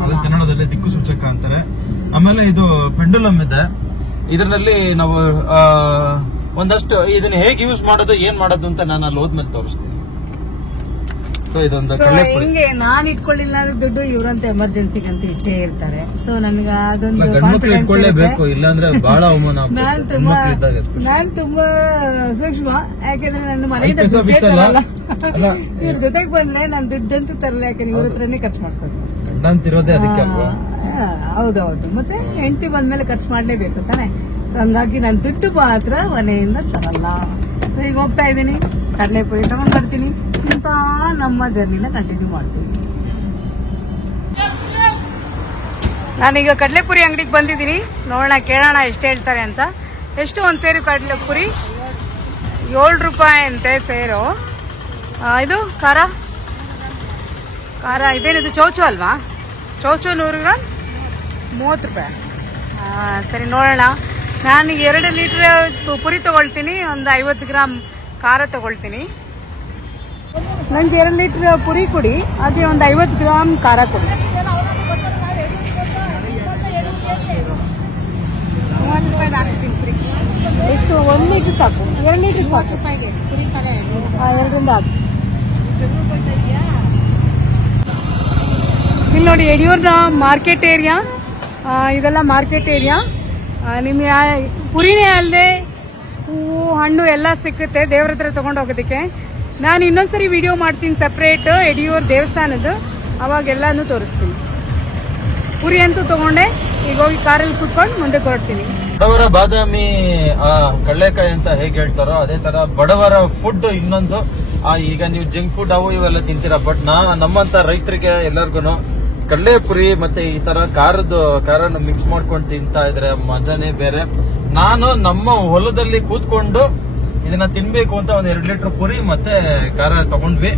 ಅದು ಕನ್ನಡದಲ್ಲಿ ದಿಕ್ಕು ಸೂಚಕ ಅಂತಾರೆ. ಆಮೇಲೆ ಇದು ಪೆಂಡುಲಮ್ ಇದೆ. ಇದರಲ್ಲಿ ನಾವು ಒಂದಷ್ಟು ಇದನ್ನ ಹೇಗೆ ಯೂಸ್ ಮಾಡೋದು, ಏನ್ ಮಾಡೋದು ಅಂತ ನಾನು ಅಲ್ಲಿ ಹೋದ್ಮೇಲೆ ತೋರಿಸ್ತೀನಿ. ಹಿಂಗೆ ನಾನ್ ಇಟ್ಕೊಳ್ಳಿಲ್ಲ ಅಂದ್ರೆ ದುಡ್ಡು ಇವ್ರಂತ ಎಮರ್ಜೆನ್ಸಿಗೆ ಅಂತ ಇಟ್ಟೇ ಇರ್ತಾರೆ. ಸೊ ನನ್ಗೆ ಅದೊಂದು ಇಟ್ಕೊಳ್ಳೇಬೇಕು, ಇಲ್ಲಾಂದ್ರೆ ಬಹಳ ಅವಮಾನ. ನಾನ್ ತುಂಬಾ ಸೂಕ್ಷ್ಮ, ಯಾಕೆಂದ್ರೆ ನನ್ನ ಮನೆಯಿಂದ ಇವ್ರ ಜೊತೆಗೆ ಬಂದ್ರೆ ನಾನ್ ದುಡ್ಡಂತೂ ತರಲ್ಲ. ಯಾಕಂದ್ರೆ ಇವ್ರ ಹತ್ರನೇ ಖರ್ಚು ಮಾಡ್ಸೋದು. ಗಂಡಂತಿರೋದೇ ಅದಕ್ಕೆ ಅಲ್ವಾ? ಹೌದೌದು. ಮತ್ತೆ ಹೆಂಡತಿ ಬಂದ್ಮೇಲೆ ಖರ್ಚು ಮಾಡ್ಲೇಬೇಕು ತಾನೆ. ಸೊ ಹಂಗಾಗಿ ನಾನು ದುಡ್ಡು ಮಾತ್ರ ಮನೆಯಿಂದ ತರಲ್ಲ. ಸೊ ಈಗ ಹೋಗ್ತಾ ಇದ್ದೀನಿ, ಕಡಲೆಪುರಿ ತಗೊಂಡ್ ಬರ್ತೀನಿ ಅಂತ ನಮ್ಮ ಜರ್ನಿನ ಕಂಟಿನ್ಯೂ ಮಾಡ್ತೀನಿ. ನಾನೀಗ ಕಡಲೆಪುರಿ ಅಂಗಡಿಗೆ ಬಂದಿದ್ದೀನಿ. ನೋಡೋಣ, ಕೇಳೋಣ ಎಷ್ಟು ಹೇಳ್ತಾರೆ ಅಂತ. ಎಷ್ಟು ಒಂದು ಸೇರು ಕಡಲೆಪುರಿ? ₹7 ಅಂತೆ ಸೇರು. ಇದು ಖಾರ ಇದೇನಿದು? ಚೌಚು ಅಲ್ವಾ? ಚೌಚು 100 ಗ್ರಾಮ್ ₹30. ಸರಿ, ನೋಡೋಣ. ನಾನು 2 ಲೀಟರ್ ಪುರಿ ತಗೊಳ್ತೀನಿ, ಒಂದು 50 ಗ್ರಾಮ್ ಖಾರ ತಗೊಳ್ತೀನಿ. ನಂಗೆ 2 ಲೀಟರ್ ಪುರಿ ಕೊಡಿ, ಅದೇ ಒಂದು 50 ಗ್ರಾಮ್ ಖಾರ ಕೊಡಿ. ಎಷ್ಟು? 1 ಲೀಟರ್ ಸಾಕು? 2 ಲೀಟರ್ ಸಾಕು? 2ರಿಂದ ಹಾಕಿ. ಇಲ್ಲಿ ನೋಡಿ, ಯಡಿಯೂರಿನ ಮಾರ್ಕೆಟ್ ಏರಿಯಾ. ಇದೆಲ್ಲ ಮಾರ್ಕೆಟ್ ಏರಿಯಾ. ನಿಮ್ಗೆ ಪುರಿನೇ ಅಲ್ಲದೆ ಹೂವು ಹಣ್ಣು ಎಲ್ಲ ಸಿಕ್ಕುತ್ತೆ ದೇವ್ರ ಹತ್ರ ತಗೊಂಡು ಹೋಗೋದಕ್ಕೆ. ನಾನು ಇನ್ನೊಂದ್ಸರಿ ವಿಡಿಯೋ ಮಾಡ್ತೀನಿ ಸಪ್ರೇಟ್ ಯಡಿಯೂರು ದೇವಸ್ಥಾನದ್ದು, ಅವಾಗೆಲ್ಲಾನು ತೋರಿಸ್ತೀನಿ. ಪುರಿ ಅಂತೂ ತಗೊಂಡೆ. ಈಗ ಹೋಗಿ ಕಾರಲ್ಲಿ ಕುತ್ಕೊಂಡು ಮುಂದೆ ಹೊರಡ್ತೀನಿ. ಬಡವರ ಬಾದಾಮಿ ಕಡಲೆಕಾಯಿ ಅಂತ ಹೇಗೆ ಹೇಳ್ತಾರೋ ಅದೇ ತರ ಬಡವರ ಫುಡ್ ಇನ್ನೊಂದು. ಈಗ ನೀವು ಜಂಕ್ ಫುಡ್ ಅವು ಇವೆಲ್ಲ ತಿಂತೀರಾ, ಬಟ್ ನಮ್ಮಂತ ರೈತರಿಗೆ ಎಲ್ಲರಿಗೂ ಕಡಲೆಪುರಿ ಮತ್ತೆ ಈ ತರ ಖಾರನ ಮಿಕ್ಸ್ ಮಾಡ್ಕೊಂಡು ತಿಂತಾ ಇದ್ರೆ ಮಜಾನೇ ಬೇರೆ. ನಾನು ನಮ್ಮ ಹೊಲದಲ್ಲಿ ಕೂತ್ಕೊಂಡು ಇದನ್ನ ತಿನ್ಬೇಕು ಅಂತ ಒಂದ್ 2 ಲೀಟರ್ ಪುರಿ ಮತ್ತೆ ಖಾರ ತಗೊಂಡ್ವಿ.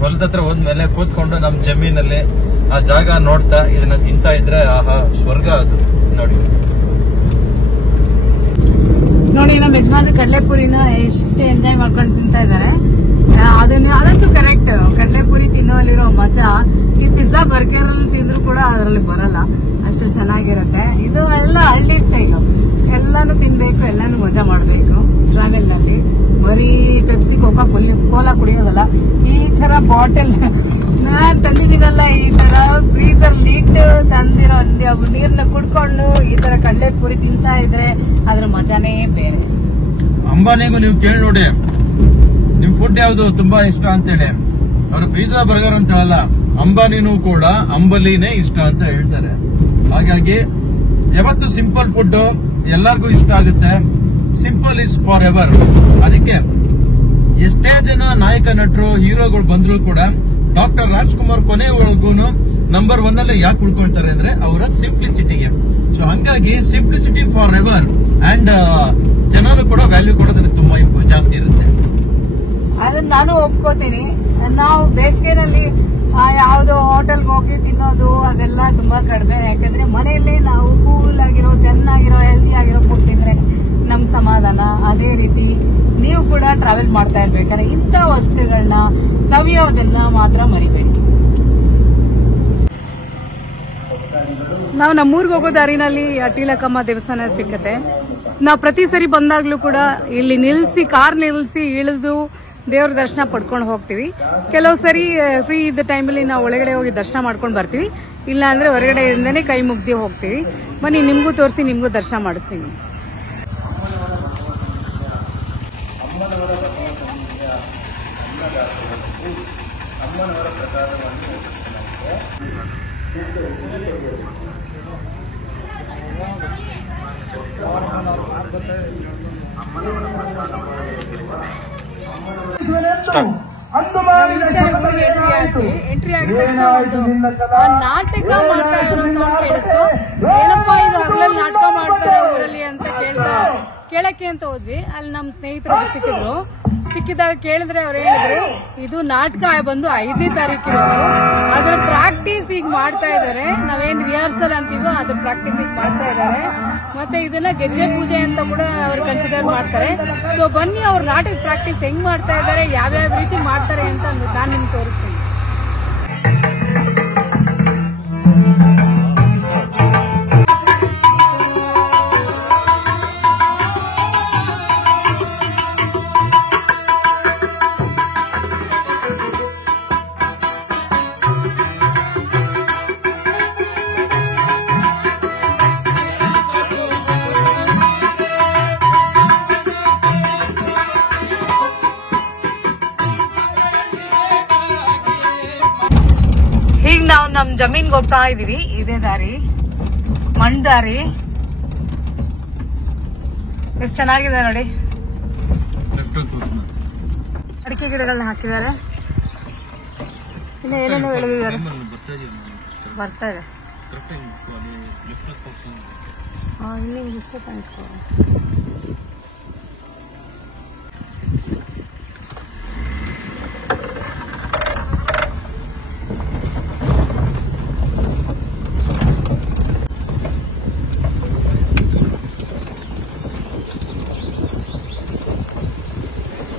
ಹೊಲದ ಹತ್ರ ಹೋದ್ಮೇಲೆ ಕೂತ್ಕೊಂಡು ನಮ್ ಜಮೀನಲ್ಲಿ ಆ ಜಾಗ ನೋಡ್ತಾ ಇದನ್ನ ತಿಂತಾ ಇದ್ರೆ ಆಹಾ ಸ್ವರ್ಗ ಅದು. ನೋಡಿ ನಮ್ಮ ಯಜಮಾನ್ರು ಕಡಲೆಪುರಿನ ಎಷ್ಟು ಎಂಜಾಯ್ ಮಾಡ್ಕೊಂಡು ತಿಂತಾ ಇದ್ದಾರೆ. ಅದಂತೂ ಕರೆಕ್ಟ್. ಕಡಲೆಪುರಿ ತಿನ್ನೋಲ್ಲಿರೋ ಮಜಾ ಈ ಪಿಜ್ಜಾ ಬರ್ಗರ್ ಅಲ್ಲಿ ತಿಂದ್ರು ಕೂಡ ಅದರಲ್ಲಿ ಬರಲ್ಲ, ಅಷ್ಟು ಚೆನ್ನಾಗಿರುತ್ತೆ. ಇದು ಎಲ್ಲ ಹಳ್ಳಿ ಸ್ಟೈಲು, ಎಲ್ಲಾನು ತಿನ್ಬೇಕು, ಎಲ್ಲಾನು ಮಜಾ ಮಾಡ್ಬೇಕು ಟ್ರಾವೆಲ್ ನಲ್ಲಿ. ಬರೀ ಪೆಪ್ಸಿ ಕೋಲಾ ಕುಡಿಯೋದಲ್ಲ, ಈ ತರ ಬಾಟಲ್ ನಾನ್ ತಂದಿದ್ದೀನಲ್ಲ, ಈ ತರ ಫ್ರೀಸರ್ ಲಿಟ್ ತಂದಿರೋ ನೀರ್ನ ಕುಡ್ಕೊಂಡು ಈ ತರ ಕಡಲೆಪುರಿ ತಿಂತಾ ಇದ್ರೆ ಅದ್ರ ಮಜಾನೇ ಬೇರೆ. ಅಂಬಾನಿಗೂ ನೀವು ಕೇಳಿ ನೋಡಿ ನಿಮ್ ಫುಡ್ ಯಾವ್ದು ತುಂಬಾ ಇಷ್ಟ ಅಂತೇಳಿ. ಅವರು ಪಿಜ್ಜಾ ಬರ್ಗರ್ ಅಂತ ಹೇಳಲ್ಲ, ಅಂಬಾನಿನೂ ಕೂಡ ಅಂಬಲಿನೇ ಇಷ್ಟ ಅಂತ ಹೇಳ್ತಾರೆ. ಹಾಗಾಗಿ ಯಾವತ್ತು ಸಿಂಪಲ್ ಫುಡ್ ಎಲ್ಲರಿಗೂ ಇಷ್ಟ ಆಗುತ್ತೆ. Simple is for ever. ಅದಕ್ಕೆ ಎಷ್ಟೇ ಜನ ನಾಯಕ ನಟರು ಹೀರೋಗಳು ಬಂದ್ರು ಕೂಡ ಡಾಕ್ಟರ್ ರಾಜ್ಕುಮಾರ್ ಕೊನೆವರೆಗೂ ನಂಬರ್ 1 ಅಲ್ಲೇ ಯಾಕೆ ಉಳ್ಕೊಳ್ತಾರೆ ಅಂದ್ರೆ ಅವರ ಸಿಂಪ್ಲಿಸಿಟಿಗೆ. ಸೊ ಹಂಗಾಗಿ ಸಿಂಪ್ಲಿಸಿಟಿ ಫಾರ್ ಎವರ್ ಅಂಡ್ ಜನರು ಕೂಡ ವ್ಯಾಲ್ಯೂ ಕೊಡೋದಕ್ಕೆ ತುಂಬಾ ಜಾಸ್ತಿ ಇರುತ್ತೆ. ಅದನ್ನ ನಾನು ಒಪ್ಕೋತೀನಿ. ನಾವು ಬೇಸಿಗೆನಲ್ಲಿ ಯಾವ್ದೋ ಹೋಟೆಲ್ಗೆ ಹೋಗಿ ತಿನ್ನೋದು ಅದೆಲ್ಲ ತುಂಬಾ ಕಡಿಮೆ. ಯಾಕಂದ್ರೆ ಮನೆಯಲ್ಲೇ ನಾವು ಕೂಲ್ ಆಗಿರೋ, ಚೆನ್ನಾಗಿರೋ, ಹೆಲ್ದಿ ಆಗಿರೋ ಫುಡ್ ತಿಂದ್ರೆ ನಮ್ ಸಮಾಧಾನ. ಅದೇ ರೀತಿ ನೀವು ಕೂಡ ಟ್ರಾವೆಲ್ ಮಾಡ್ತಾ ಇರ್ಬೇಕಾದ್ರೆ ಇಂಥ ವಸ್ತುಗಳನ್ನ ಸವಿಯೋದನ್ನ ಮಾತ್ರ ಮರಿಬೇಡಿ. ನಾವು ನಮ್ಮೂರ್ಗೆ ಹೋಗೋ ದಾರಿನಲ್ಲಿ ಅಟ್ಟಿಲಕಮ್ಮ ದೇವಸ್ಥಾನ ಸಿಕ್ಕತ್ತೆ. ನಾವು ಪ್ರತಿ ಸರಿ ಬಂದಾಗ್ಲೂ ಕೂಡ ಇಲ್ಲಿ ನಿಲ್ಸಿ, ಕಾರ್ ನಿಲ್ಸಿ ಇಳಿದು ದೇವ್ರ ದರ್ಶನ ಪಡ್ಕೊಂಡು ಹೋಗ್ತೀವಿ. ಕೆಲವು ಸರಿ ಫ್ರೀ ಇದ್ದ ಟೈಮಲ್ಲಿ ನಾವು ಒಳಗಡೆ ಹೋಗಿ ದರ್ಶನ ಮಾಡ್ಕೊಂಡು ಬರ್ತೀವಿ. ಇಲ್ಲ ಅಂದ್ರೆ ಹೊರಗಡೆಯಿಂದನೇ ಕೈ ಮುಗ್ದಿ ಹೋಗ್ತೀವಿ. ಬನ್ನಿ ನಿಮ್ಗೂ ತೋರಿಸಿ, ನಿಮ್ಗೂ ದರ್ಶನ ಮಾಡಿಸ್ತೀನಿ. ಎಂಟ್ರಿ ಆಗಿದ ತಕ್ಷಣ ಒಂದು ನಾಟಕ ಮಾಡ್ತಾ ಇರೋ ಸೌಂಡ್ ಕೇಳಿಸ್ತು. ಏನಪ್ಪಾ ಇದು ಹಗಲಲ್ಲಿ ನಾಟಕ ಮಾಡ್ತಾರೆ ಊರಲ್ಲಿ ಅಂತ ಕೇಳಕ್ಕೆ ಅಂತ ಹೋದ್ವಿ. ಅಲ್ಲಿ ನಮ್ ಸ್ನೇಹಿತರು ಸಿಕ್ಕಿದಾಗ ಕೇಳಿದ್ರೆ ಅವ್ರು ಹೇಳಿದ್ರು ಇದು ನಾಟಕ ಬಂದು 5ನೇ ತಾರೀಕಿರೋದು. ಅದ್ರ ಪ್ರಾಕ್ಟೀಸ್ ಈಗ ಮಾಡ್ತಾ ಇದಾರೆ. ನಾವೇನ್ ರಿಹರ್ಸಲ್ ಅಂತೀವೋ ಅದ್ರ ಪ್ರಾಕ್ಟೀಸ್ ಈಗ ಮಾಡ್ತಾ ಇದಾರೆ. ಮತ್ತೆ ಇದನ್ನ ಗೆಜ್ಜೆ ಪೂಜೆ ಅಂತ ಕೂಡ ಅವ್ರು ಕನ್ಸಿಡರ್ ಮಾಡ್ತಾರೆ. ಸೊ ಬನ್ನಿ ಅವ್ರ ನಾಟಕ ಪ್ರಾಕ್ಟೀಸ್ ಹೆಂಗ್ ಮಾಡ್ತಾ ಇದಾರೆ, ಯಾವ್ಯಾವ ರೀತಿ ಮಾಡ್ತಾರೆ ಅಂತ ನಾನ್ ನಿಮ್ಗೆ ತೋರಿಸ್ತೀನಿ. ಈಗ ನಾವು ನಮ್ ಜಮೀನ್ಗೆ ಹೋಗ್ತಾ ಇದೀವಿ. ಇದೇ ದಾರಿ, ಮಣ್ ದಾರಿ. ಎಷ್ಟು ಚೆನ್ನಾಗಿದೆ ನೋಡಿ. ಅಡಿಕೆ ಗಿಡಗಳನ್ನ ಹಾಕಿದ್ದಾರೆ. ಇನ್ನು ಏನೇನೋ ಬೆಳೆದಿದ್ದಾರೆ. ಬರ್ತಾ ಇದೆ. ಇಲ್ಲಿ ಇಷ್ಟ ಕಾಣಿಸ್ಕೊ.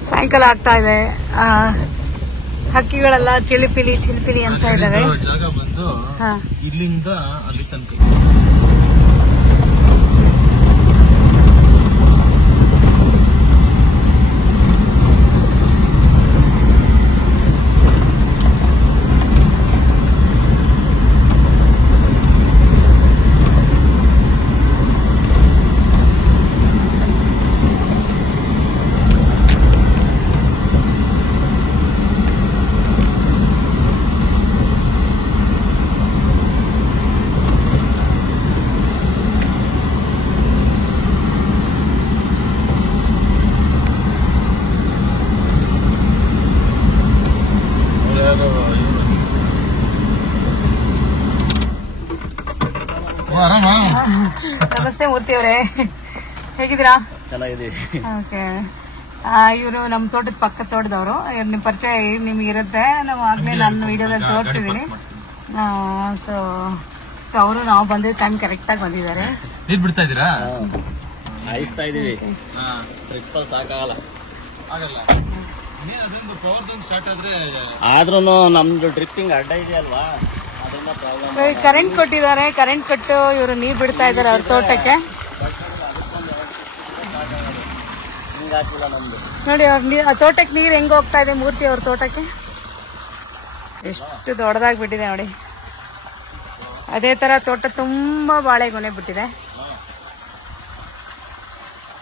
ಸಾಯಂಕಾಲ ಆಗ್ತಾ ಇದೆ. ಹಕ್ಕಿಗಳೆಲ್ಲ ಚಿಲಿಪಿಲಿ ಚಿಲಿಪಿಲಿ ಅಂತ ಇದಾವೆ. ಜಾಗ ಬಂದು ಇಲ್ಲಿಂದ ಅಲ್ಲಿ ತನಕ ನಮಸ್ತೆ ಮೂರ್ತಿ ಅವರೇ, ಹೇಗಿದ್ದೀರಾ? ಚೆನ್ನಾಗಿದೆ. ಓಕೆ, ಇವರು ನಮ್ಮ ತೋಟದ ಪಕ್ಕ ತೋಟದವರು. ನಿಮ್ ಪರಿಚಯ ನಿಮ್ಗೆ ಇರುತ್ತೆ. ನಾವು ಆಗ್ಲೇ ನನ್ನ ವಿಡಿಯೋದಲ್ಲಿ ತೋರಿಸಿದೀನಿ. ಸೊ ಅವರು ನಾವು ಬಂದಿದ್ದ ಟೈಮ್ ಕರೆಕ್ಟ್ ಆಗಿ ಬಂದಿದ್ದಾರೆ. ನೀರ್ ಬಿಡ್ತಾ ಇದೀರಾ? ಆಯಿಸ್ತಾ ಇದೀವಿ. ಸಾಕಾಗಲ್ಲ. ಸ್ಟಾರ್ಟ್ ಆದ್ರೆ ಆದ್ರೂ ನಮ್ದು ಡ್ರಿಪ್ಪಿಂಗ್ ಅಡ್ಡ ಇದೆಯಲ್ವಾ, ಅದರಿಂದ ಪ್ರಾಬ್ಲಮ್. ಕರೆಂಟ್ ಕೊಟ್ಟಿದ್ದಾರೆ, ಕರೆಂಟ್ ಕೊಟ್ಟು ಇವರು ನೀರ್ ಬಿಡ್ತಾ ಇದ್ದಾರೆ ಅವ್ರ ತೋಟಕ್ಕೆ. ನೋಡಿ ಅವ್ರ ತೋಟಕ್ಕೆ ನೀರ್ ಹೆಂಗ್ ಹೋಗ್ತಾ ಇದೆ, ಮೂರ್ತಿ ಅವ್ರ ತೋಟಕ್ಕೆ ಎಷ್ಟು ದೊಡ್ಡದಾಗಿ ಬಿಟ್ಟಿದೆ ನೋಡಿ. ಅದೇ ತರ ತೋಟ ತುಂಬಾ ಬಾಳೆಗೊನೆ ಬಿಟ್ಟಿದೆ,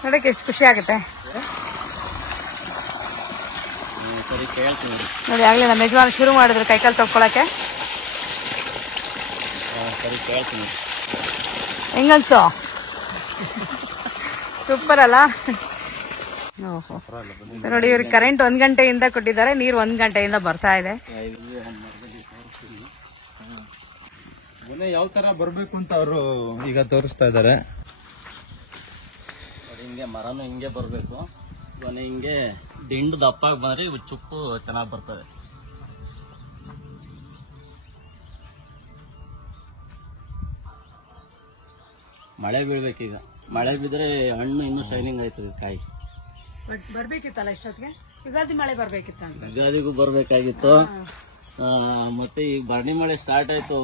ನೋಡಕ್ಕೆ ಎಷ್ಟು ಖುಷಿ ಆಗುತ್ತೆ. ನೋಡಿ ಆಗ್ಲೇ ನಮ್ಮ ಯಜಮಾನ್ ಶುರು ಮಾಡಿದ್ರು ಕೈಕಾಲು ತಕ್ಕೊಳಕ್ಕೆ. ಹೆಂಗನ್ಸು? ಸೂಪರ್ ಅಲ್ಲ? ಓಹೋ ನೋಡಿ, ಇವ್ರಿಗೆ ಕರೆಂಟ್ 1 ಗಂಟೆಯಿಂದ ಕೊಟ್ಟಿದ್ದಾರೆ, ನೀರು 1 ಗಂಟೆಯಿಂದ ಬರ್ತಾ ಇದೆ. ಯಾವ ತರ ಬರ್ಬೇಕು ಅಂತ ಅವರು ಈಗ ತೋರಿಸ್ತಾ ಇದ್ದಾರೆ. ಹಿಂಗೆ ಮರನು ಹಿಂಗೆ ಬರ್ಬೇಕು, ಕೊನೆ ಹಿಂಗೆ ದಿಂಡು ದಪ್ಪಾಗಿ ಬಂದ್ರೆ ಇವು ಚುಪ್ಪು ಚೆನ್ನಾಗಿ ಬರ್ತದೆ. ಮಳೆ ಬೀಳ್ಬೇಕೀಗ, ಮಳೆ ಬಿದ್ರೆ ಹಣ್ಣು ಇನ್ನೂ ಶೈನಿಂಗ್ ಆಯ್ತದೆ ಕಾಯಿ. ಬರ್ಬೇಕಿತ್ತಲ್ಲ ಇಷ್ಟೊತ್ತಿಗೆ, ಯುಗಾದಿ ಮಳೆ ಬರ್ಬೇಕಿತ್ತ? ಯುಗಾದಿಗೂ ಬರ್ಬೇಕಾಗಿತ್ತು. ಮತ್ತೆ ಈಗ ಭರಣಿ ಮಳೆ ಸ್ಟಾರ್ಟ್ ಆಯ್ತು,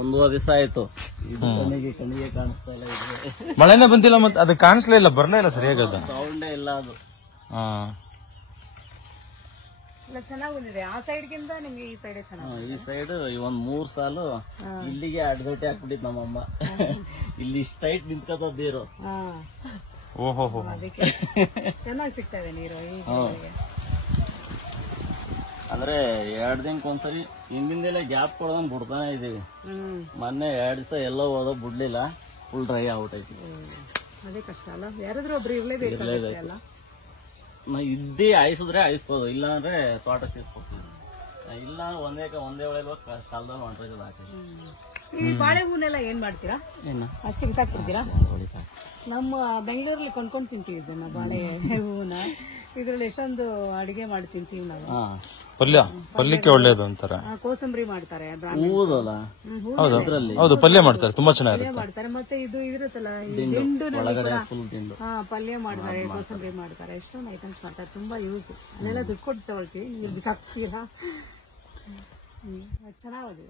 1 ದಿವಸ ಆಯ್ತು. ಇದು ಕಣ್ಣಿಗೆ ಕಾಣಿಸ್ತಾ ಇಲ್ಲ, ಇದು ಮಳೆನೇ ಬಂದಿಲ್ಲ, ಮತ್ತೆ ಅದು ಕಾಣಿಸ್ಲೇ ಇಲ್ಲ, ಬರ್ಲೇ ಇಲ್ಲ ಸರಿಯಾಗಿ, ಸೌಂಡೇ ಇಲ್ಲ ಅದು. ಚೆನ್ನಾಗಿ ಬಂದಿದೆ ಆ ಸೈಡ್ಗಿಂತ ನಿಮ್ಗೆ ಈ ಸೈಡ್ ಚೆನ್ನಾಗಿ. ಈ ಸೈಡ್ 3 ಸಾಲು ಇಲ್ಲಿಗೆ ಅಡ್ಡೋಟಿ ಹಾಕ್ಬಿಟ್ಟಿದ್ ನಮ್ಮಮ್ಮ. ಇಲ್ಲಿ ಸ್ಟ್ರೈಟ್ ನಿಂತ್ಕೋತ ನೀರು. ಓಹೋ ಅದಕ್ಕೆ ಚೆನ್ನಾಗಿ ಸಿಗ್ತಾ ಇದೆ ನೀರು. ಅಂದ್ರೆ 2 ದಿನಕ್ಕೆ ಒಂದ್ಸರಿ ಹಿಂದಿಂದೆಲ್ಲ ಗ್ಯಾಪ್ ಕೊಡೋದಂಗ್ ಬಿಡ್ತಾನೆ ಇದೀವಿ. ಮೊನ್ನೆ 2 ದಿವಸ ಎಲ್ಲೋ ಹೋದೋ ಬಿಡ್ಲಿಲ್ಲ, ಫುಲ್ ಡ್ರೈ ಔಟೈತಿ. ಅದೇ ಕಷ್ಟ ಅಲ್ಲ, ಯಾರಾದ್ರೂ ಒಬ್ರು ಇರ್ಲೇಬೇಕು. ಇದ್ದಿ ಆಯಿಸಿದ್ರೆ ಆಯಿಸ್ಬೋದು, ಇಲ್ಲ ಅಂದ್ರೆ ತೋಟ ತೀಸ್ಕೊಡ್ತೀವಿ. ಇಲ್ಲ ಒಂದೇ ಒಳಗೆ ಕಾಲದಲ್ಲಿ ಹೊಂಟೋಗಿದೆ ಆಚೆ. ಈ ಬಾಳೆ ಹೂನೆಲ್ಲ ಏನ್ ಮಾಡ್ತೀರಾ? ಅಷ್ಟೇ ಬಿಸಾಕ್ತಿರ್ತೀರಾ? ನಮ್ಮ ಬೆಂಗಳೂರಲ್ಲಿ ಕೊಂಡ್ಕೊಂಡ್ ತಿಂತೀವಿ ಇದನ್ನ, ಬಾಳೆ ಹೂವನ್ನ. ಇದ್ರಲ್ಲಿ ಎಷ್ಟೊಂದು ಅಡಿಗೆ ಮಾಡಿ ತಿಂತೀವಿ ನಾವು. ಪಲ್ಯಕ್ಕೆ ಒಳ್ಳೇದು ಅಂತಾರೆ. ಕೋಸಂಬರಿ ಮಾಡ್ತಾರೆ, ಹೌದು ಪಲ್ಯ ಮಾಡ್ತಾರೆ, ತುಂಬಾ ಚೆನ್ನಾಗಿ ಮಾಡ್ತಾರೆ. ಮತ್ತೆ ಇದು ಇರುತ್ತಲ್ಲ ಪಲ್ಯ ಮಾಡ್ತಾರೆ, ಕೋಸಂಬರಿ ಮಾಡ್ತಾರೆ, ಎಷ್ಟೊಂದು ಐಟಮ್ಸ್ ಮಾಡ್ತಾರೆ. ತುಂಬಾ ಯೂಸ್, ಅದೆಲ್ಲ ದುಡ್ಡು ಕೊಟ್ಟು ತಗೊಳ್ತೀವಿ, ನೀವು ಬಿಸಾಕ್ತೀರಾ. ಚೆನ್ನಾಗಿದೆ.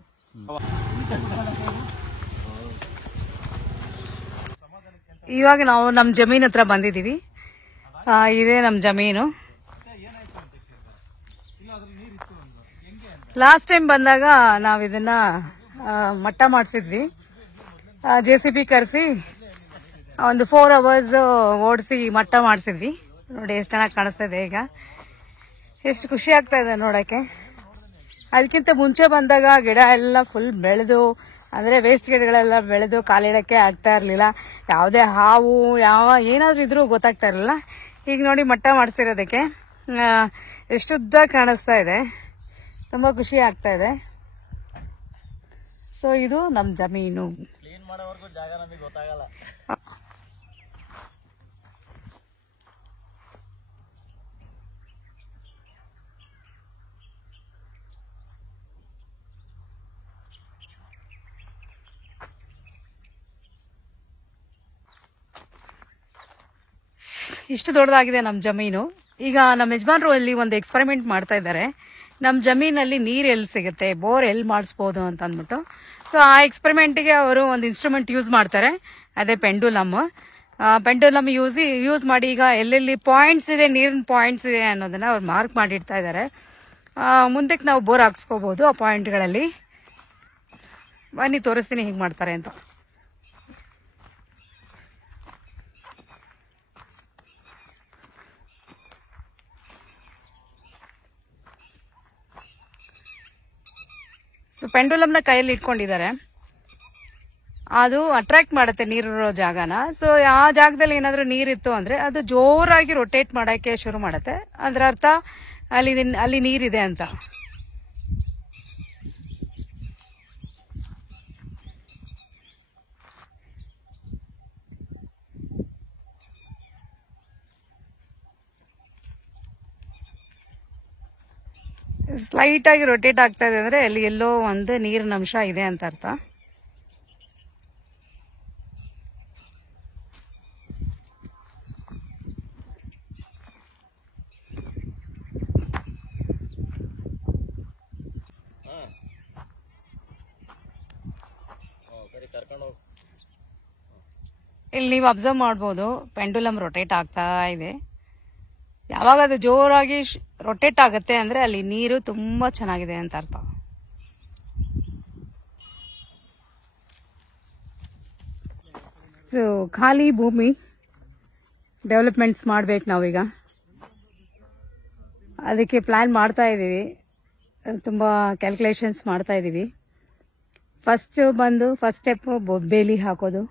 ಇವಾಗ ನಾವು ನಮ್ ಜಮೀನ್ ಹತ್ರ ಬಂದಿದೀವಿ. ಇದೇ ನಮ್ ಜಮೀನು. ಲಾಸ್ಟ್ ಟೈಮ್ ಬಂದಾಗ ನಾವ್ ಇದನ್ನ ಮಟ್ಟ ಮಾಡಿಸಿದ್ವಿ, JCB ಕರೆಸಿ ಒಂದು 4 hours ಓಡಿಸಿ ಮಟ್ಟ ಮಾಡಿಸಿದ್ವಿ. ನೋಡಿ ಎಷ್ಟು ಚೆನ್ನಾಗಿ ಕಾಣಿಸ್ತಾ ಇದೆ ಈಗ, ಎಷ್ಟು ಖುಷಿ ಆಗ್ತಾ ಇದೆ ನೋಡಕ್ಕೆ. ಅದಕ್ಕಿಂತ ಮುಂಚೆ ಬಂದಾಗ ಗಿಡ ಎಲ್ಲ ಫುಲ್ ಬೆಳೆದು, ಅಂದ್ರೆ ವೇಸ್ಟ್ ಗಿಡಗಳೆಲ್ಲ ಬೆಳೆದು ಕಾಲಿಡಕ್ಕೆ ಆಗ್ತಾ ಇರ್ಲಿಲ್ಲ. ಯಾವುದೇ ಹಾವು ಏನಾದ್ರೂ ಇದ್ರೂ ಗೊತ್ತಾಗ್ತಾ ಇರಲಿಲ್ಲ. ಈಗ ನೋಡಿ ಮಟ್ಟ ಮಾಡಿಸಿರೋದಕ್ಕೆ ಎಷ್ಟು ಉದ್ದ ಕಾಣಿಸ್ತಾ ಇದೆ, ತುಂಬಾ ಖುಷಿ ಆಗ್ತಾ ಇದೆ. ಸೊ ಇದು ನಮ್ ಜಮೀನು. ಕ್ಲೀನ್ ಮಾಡೋವರೆಗೂ ಜಾಗ ನಮಗೆ ಗೊತ್ತಾಗಲ್ಲ. ಇಷ್ಟು ದೊಡ್ಡದಾಗಿದೆ ನಮ್ಮ ಜಮೀನು. ಈಗ ನಮ್ಮ ಯಜಮಾನರು ಅಲ್ಲಿ ಒಂದು ಎಕ್ಸ್ಪೆರಿಮೆಂಟ್ ಮಾಡ್ತಾ ಇದ್ದಾರೆ, ನಮ್ಮ ಜಮೀನಲ್ಲಿ ನೀರು ಎಲ್ಲಿ ಸಿಗುತ್ತೆ, ಬೋರ್ ಎಲ್ಲಿ ಮಾಡಿಸ್ಬೋದು ಅಂತ ಅಂದ್ಬಿಟ್ಟು. ಸೊ ಆ ಎಕ್ಸ್ಪೆರಿಮೆಂಟ್ಗೆ ಅವರು ಒಂದು ಇನ್ಸ್ಟ್ರೂಮೆಂಟ್ ಯೂಸ್ ಮಾಡ್ತಾರೆ, ಅದೇ ಪೆಂಡುಲಮ್ ಯೂಸ್ ಮಾಡಿ ಈಗ ಎಲ್ಲೆಲ್ಲಿ ಪಾಯಿಂಟ್ಸ್ ಇದೆ, ನೀರಿನ ಪಾಯಿಂಟ್ಸ್ ಇದೆ ಅನ್ನೋದನ್ನ ಅವ್ರು ಮಾರ್ಕ್ ಮಾಡಿಡ್ತಾ ಇದ್ದಾರೆ. ಮುಂದಕ್ಕೆ ನಾವು ಬೋರ್ ಹಾಕ್ಸ್ಕೋಬಹುದು ಆ ಪಾಯಿಂಟ್ಗಳಲ್ಲಿ. ಬನ್ನಿ ತೋರಿಸ್ತೀನಿ ಹೇಗೆ ಮಾಡ್ತಾರೆ ಅಂತ. ಸೊ ಪೆಂಡುಲಮ್ನ ಕೈಯಲ್ಲಿ ಇಟ್ಕೊಂಡಿದ್ದಾರೆ, ಅದು ಅಟ್ರಾಕ್ಟ್ ಮಾಡುತ್ತೆ ನೀರಿರೋ ಜಾಗನ. ಸೊ ಆ ಜಾಗದಲ್ಲಿ ಏನಾದರೂ ನೀರಿತ್ತು ಅಂದ್ರೆ ಅದು ಜೋರಾಗಿ ರೊಟೇಟ್ ಮಾಡೋಕ್ಕೆ ಶುರು ಮಾಡುತ್ತೆ, ಅದರ ಅರ್ಥ ಅಲ್ಲಿ ನೀರಿದೆ ಅಂತ. ಸ್ಲೈಟ್ ಆಗಿ ರೊಟೇಟ್ ಆಗ್ತಾ ಇದೆ ಅಂದ್ರೆ ಅಲ್ಲಿ ಎಲ್ಲೋ ಒಂದು ನೀರಿನ ಅಂಶ ಇದೆ ಅಂತ ಅರ್ಥ. ಇಲ್ಲಿ ನೀವು ಅಬ್ಸರ್ವ್ ಮಾಡ್ಬೋದು, ಪೆಂಡುಲಮ್ ರೊಟೇಟ್ ಆಗ್ತಾ ಇದೆ. ಯಾವಾಗ ಅದು ಜೋರಾಗಿ ರೊಟೇಟ್ ಆಗುತ್ತೆ ಅಂದ್ರೆ ಅಲ್ಲಿ ನೀರು ತುಂಬಾ ಚೆನ್ನಾಗಿದೆ ಅಂತ ಅರ್ಥ. ಸೊ ಖಾಲಿ ಭೂಮಿ ಡೆವಲಪ್ಮೆಂಟ್ಸ್ ಮಾಡ್ಬೇಕು ನಾವೀಗ, ಅದಕ್ಕೆ ಪ್ಲಾನ್ ಮಾಡ್ತಾ ಇದ್ದೀವಿ, ತುಂಬ ಕ್ಯಾಲ್ಕುಲೇಷನ್ಸ್ ಮಾಡ್ತಾ ಇದ್ದೀವಿ. ಫಸ್ಟ್ ಸ್ಟೆಪ್ ಬೇಲಿ ಹಾಕೋದು,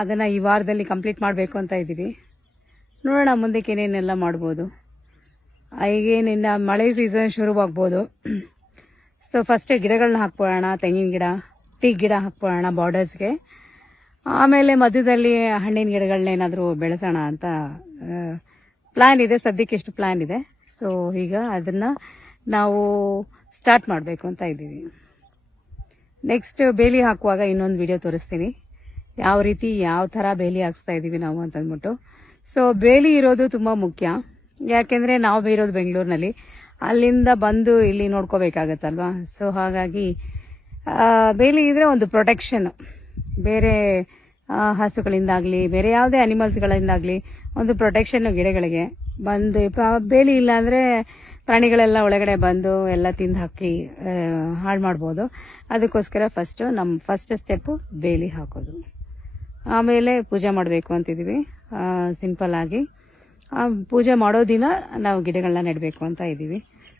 ಅದನ್ನು ಈ ವಾರದಲ್ಲಿ ಕಂಪ್ಲೀಟ್ ಮಾಡಬೇಕು ಅಂತ ಇದ್ದೀವಿ. ನೋಡೋಣ ಮುಂದಕ್ಕೆ ಏನೇನೆಲ್ಲ ಮಾಡ್ಬೋದು. ಈಗೇನಿನ್ನ ಮಳೆ ಸೀಸನ್ ಶುರುವಾಗ್ಬೋದು. ಸೊ ಫಸ್ಟೇ ಗಿಡಗಳನ್ನ ಹಾಕ್ಬೋಣ, ತೆಂಗಿನ ಗಿಡ, ಟೀಕ್ ಗಿಡ ಹಾಕ್ಬೋಣ ಬಾರ್ಡರ್ಸ್ಗೆ. ಆಮೇಲೆ ಮಧ್ಯದಲ್ಲಿ ಹಣ್ಣಿನ ಗಿಡಗಳನ್ನೇನಾದರೂ ಬೆಳೆಸೋಣ ಅಂತ ಪ್ಲ್ಯಾನ್ ಇದೆ. ಸದ್ಯಕ್ಕೆ ಎಷ್ಟು ಪ್ಲ್ಯಾನ್ ಇದೆ. ಸೊ ಈಗ ಅದನ್ನು ನಾವು ಸ್ಟಾರ್ಟ್ ಮಾಡಬೇಕು ಅಂತ ಇದ್ದೀವಿ. ನೆಕ್ಸ್ಟ್ ಬೇಲಿ ಹಾಕುವಾಗ ಇನ್ನೊಂದು ವಿಡಿಯೋ ತೋರಿಸ್ತೀನಿ, ಯಾವ ಥರ ಬೇಲಿ ಹಾಕ್ಸ್ತಾ ಇದ್ದೀವಿ ನಾವು ಅಂತಂದ್ಬಿಟ್ಟು. ಸೊ ಬೇಲಿ ಇರೋದು ತುಂಬ ಮುಖ್ಯ, ಯಾಕೆಂದರೆ ನಾವು ಇರೋದು ಬೆಂಗಳೂರಿನಲ್ಲಿ, ಅಲ್ಲಿಂದ ಬಂದು ಇಲ್ಲಿ ನೋಡ್ಕೋಬೇಕಾಗತ್ತಲ್ವಾ. ಸೊ ಹಾಗಾಗಿ ಬೇಲಿ ಇದ್ರೆ ಒಂದು ಪ್ರೊಟೆಕ್ಷನ್, ಬೇರೆ ಹಸುಗಳಿಂದಾಗಲಿ ಬೇರೆ ಯಾವುದೇ ಅನಿಮಲ್ಸ್ಗಳಿಂದಾಗಲಿ ಒಂದು ಪ್ರೊಟೆಕ್ಷನ್ನು ಗಿಡಗಳಿಗೆ. ಬಂದು ಬೇಲಿ ಇಲ್ಲ ಅಂದರೆ ಪ್ರಾಣಿಗಳೆಲ್ಲ ಒಳಗಡೆ ಬಂದು ಎಲ್ಲ ತಿಂದು ಹಾಕಿ ಹಾಳು ಮಾಡ್ಬೋದು. ಅದಕ್ಕೋಸ್ಕರ ಫಸ್ಟ್ ಸ್ಟೆಪ್ಪು ಬೇಲಿ ಹಾಕೋದು. ಆಮೇಲೆ ಪೂಜೆ ಮಾಡಬೇಕು ಅಂತಿದ್ದೀವಿ ಸಿಂಪಲ್ ಆಗಿ. ಪೂಜೆ ಮಾಡೋ ದಿನ ನಾವು ಗಿಡಗಳನ್ನ ನೆಡಬೇಕು ಅಂತ ಇದ್ದೀವಿ.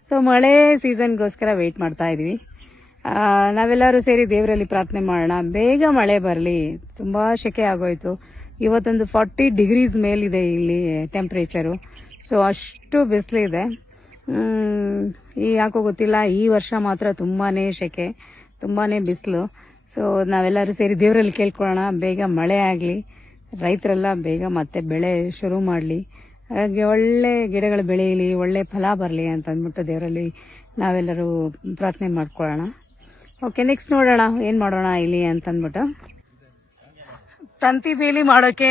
ಸೊ ಮಳೆ ಸೀಸನ್ಗೋಸ್ಕರ ವೆಯ್ಟ್ ಮಾಡ್ತಾ ಇದ್ದೀವಿ. ನಾವೆಲ್ಲರೂ ಸೇರಿ ದೇವರಲ್ಲಿ ಪ್ರಾರ್ಥನೆ ಮಾಡೋಣ, ಬೇಗ ಮಳೆ ಬರಲಿ. ತುಂಬ ಸೆಕೆ ಆಗೋಯ್ತು. ಇವತ್ತೊಂದು 40 ಡಿಗ್ರೀಸ್ ಮೇಲಿದೆ ಇಲ್ಲಿ ಟೆಂಪ್ರೇಚರು. ಸೊ ಅಷ್ಟು ಬಿಸಿಲಿದೆ. ಯಾಕೋ ಗೊತ್ತಿಲ್ಲ, ಈ ವರ್ಷ ಮಾತ್ರ ತುಂಬಾ ಸೆಕೆ, ತುಂಬಾ ಬಿಸಿಲು. ಸೊ ನಾವೆಲ್ಲರೂ ಸೇರಿ ದೇವರಲ್ಲಿ ಕೇಳ್ಕೊಳ್ಳೋಣ, ಬೇಗ ಮಳೆ ಆಗಲಿ, ರೈತರೆಲ್ಲ ಬೇಗ ಮತ್ತೆ ಬೆಳೆ ಶುರು ಮಾಡಲಿ, ಹಾಗೆ ಒಳ್ಳೆ ಗಿಡಗಳು ಬೆಳೆಯಲಿ, ಒಳ್ಳೆ ಫಲ ಬರಲಿ ಅಂತ ಅಂದ್ಬಿಟ್ಟು ದೇವರಲ್ಲಿ ನಾವೆಲ್ಲರೂ ಪ್ರಾರ್ಥನೆ ಮಾಡ್ಕೊಳ್ಳೋಣ. ಓಕೆ, ನೆಕ್ಸ್ಟ್ ನೋಡೋಣ ಏನು ಮಾಡೋಣ ಇಲ್ಲಿ ಅಂತಂದ್ಬಿಟ್ಟು. ತಂತಿ ಬೇಲಿ ಮಾಡೋಕ್ಕೆ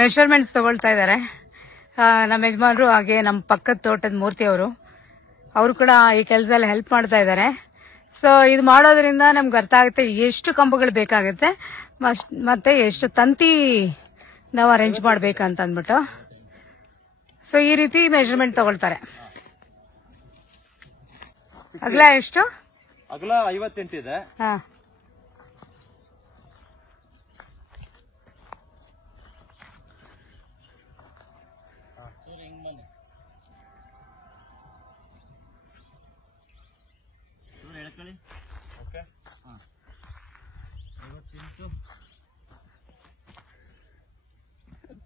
ಮೆಷರ್ಮೆಂಟ್ಸ್ ತಗೊಳ್ತಾ ಇದ್ದಾರೆ ನಮ್ಮ ಯಜಮಾನರು, ಹಾಗೆ ನಮ್ಮ ಪಕ್ಕದ ತೋಟದ ಮೂರ್ತಿ ಅವರು ಕೂಡ ಈ ಕೆಲಸದಲ್ಲಿ ಹೆಲ್ಪ್ ಮಾಡ್ತಾ ಇದ್ದಾರೆ. ಸೊ ಇದು ಮಾಡೋದ್ರಿಂದ ನಮ್ಗೆ ಅರ್ಥ ಆಗುತ್ತೆ ಎಷ್ಟು ಕಂಬಗಳು ಬೇಕಾಗುತ್ತೆ ಮತ್ತೆ ಎಷ್ಟು ತಂತಿ ನಾವು ಅರೇಂಜ್ ಮಾಡ್ಬೇಕಂತ ಅಂದ್ಬಿಟ್ಟು. ಸೊ ಈ ರೀತಿ ಮೆಷರ್ಮೆಂಟ್ ತಗೊಳ್ತಾರೆ. ಅಗಲ ಎಷ್ಟು? ಅಗಲ 58 ಇದೆ. ಹಾ,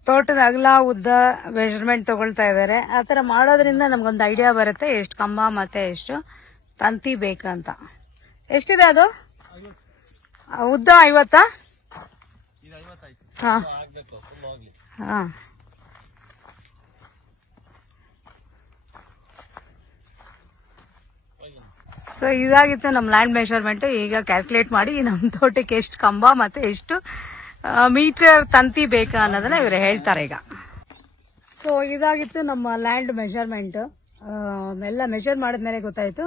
ತೋಟದ ಅಗಲ ಉದ್ದ ಮೆಜರ್ಮೆಂಟ್ ತಗೊಳ್ತಾ ಇದ್ದಾರೆ. ಆ ಥರ ಮಾಡೋದ್ರಿಂದ ನಮ್ಗೊಂದು ಐಡಿಯಾ ಬರುತ್ತೆ ಎಷ್ಟು ಕಂಬ ಮತ್ತೆ ಎಷ್ಟು ತಂತಿ ಬೇಕಂತ. ಎಷ್ಟಿದೆ ಅದು ಉದ್ದ? 50? ಹಾ ಹಾ. ಸೊ ಇದಾಗಿತ್ತು ನಮ್ಮ ಲ್ಯಾಂಡ್ ಮೆಷರ್ಮೆಂಟ್. ಈಗ ಕ್ಯಾಲ್ಕುಲೇಟ್ ಮಾಡಿ ನಮ್ಮ ತೋಟಕ್ಕೆ ಎಷ್ಟು ಕಂಬ ಮತ್ತೆ ಎಷ್ಟು ಮೀಟರ್ ತಂತಿ ಬೇಕಾ ಅನ್ನೋದನ್ನ ಇವರು ಹೇಳ್ತಾರೆ ಈಗ. ಸೊ ಇದಾಗಿತ್ತು ನಮ್ಮ ಲ್ಯಾಂಡ್ ಮೆಷರ್ಮೆಂಟ್. ಎಲ್ಲ ಮೆಷರ್ ಮಾಡಿದ್ಮೇಲೆ ಗೊತ್ತಾಯ್ತು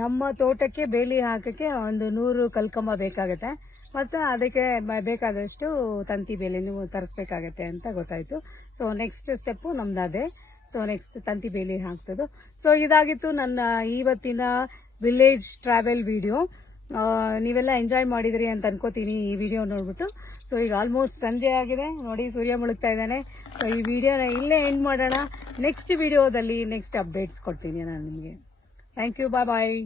ನಮ್ಮ ತೋಟಕ್ಕೆ ಬೇಲಿ ಹಾಕಕ್ಕೆ ಒಂದು 100 ಕಲ್ಕಂಬ ಬೇಕಾಗತ್ತೆ, ಮತ್ತೆ ಅದಕ್ಕೆ ಬೇಕಾದಷ್ಟು ತಂತಿ ಬೇಲಿನೂ ತರಿಸ್ಬೇಕಾಗತ್ತೆ ಅಂತ ಗೊತ್ತಾಯ್ತು. ಸೊ ನೆಕ್ಸ್ಟ್ ಸ್ಟೆಪ್ ನಮ್ದಾದೆ. ಸೊ ನೆಕ್ಸ್ಟ್ ತಂತಿ ಬೇಲಿ ಹಾಕ್ಸೋದು. ಸೊ ಇದಾಗಿತ್ತು ನನ್ನ ಇವತ್ತಿನ ವಿಲೇಜ್ ಟ್ರಾವೆಲ್ ವಿಡಿಯೋ. ನೀವೆಲ್ಲ ಎಂಜಾಯ್ ಮಾಡಿದ್ರಿ ಅಂತ ಅನ್ಕೋತೀನಿ ಈ ವಿಡಿಯೋ ನೋಡ್ಬಿಟ್ಟು. ಸೊ ಈಗ ಆಲ್ಮೋಸ್ಟ್ ಸಂಜೆ ಆಗಿದೆ ನೋಡಿ, ಸೂರ್ಯ ಮುಳುಗ್ತಾ ಇದ್ದಾನೆ. ಸೊ ಈ ವಿಡಿಯೋನ ಇಲ್ಲೇ ಎಂಡ್ ಮಾಡೋಣ. ನೆಕ್ಸ್ಟ್ ವಿಡಿಯೋದಲ್ಲಿ ನೆಕ್ಸ್ಟ್ ಅಪ್ಡೇಟ್ಸ್ ಕೊಡ್ತೀನಿ ನಾನು ನಿಮಗೆ. Thank you, bye bye.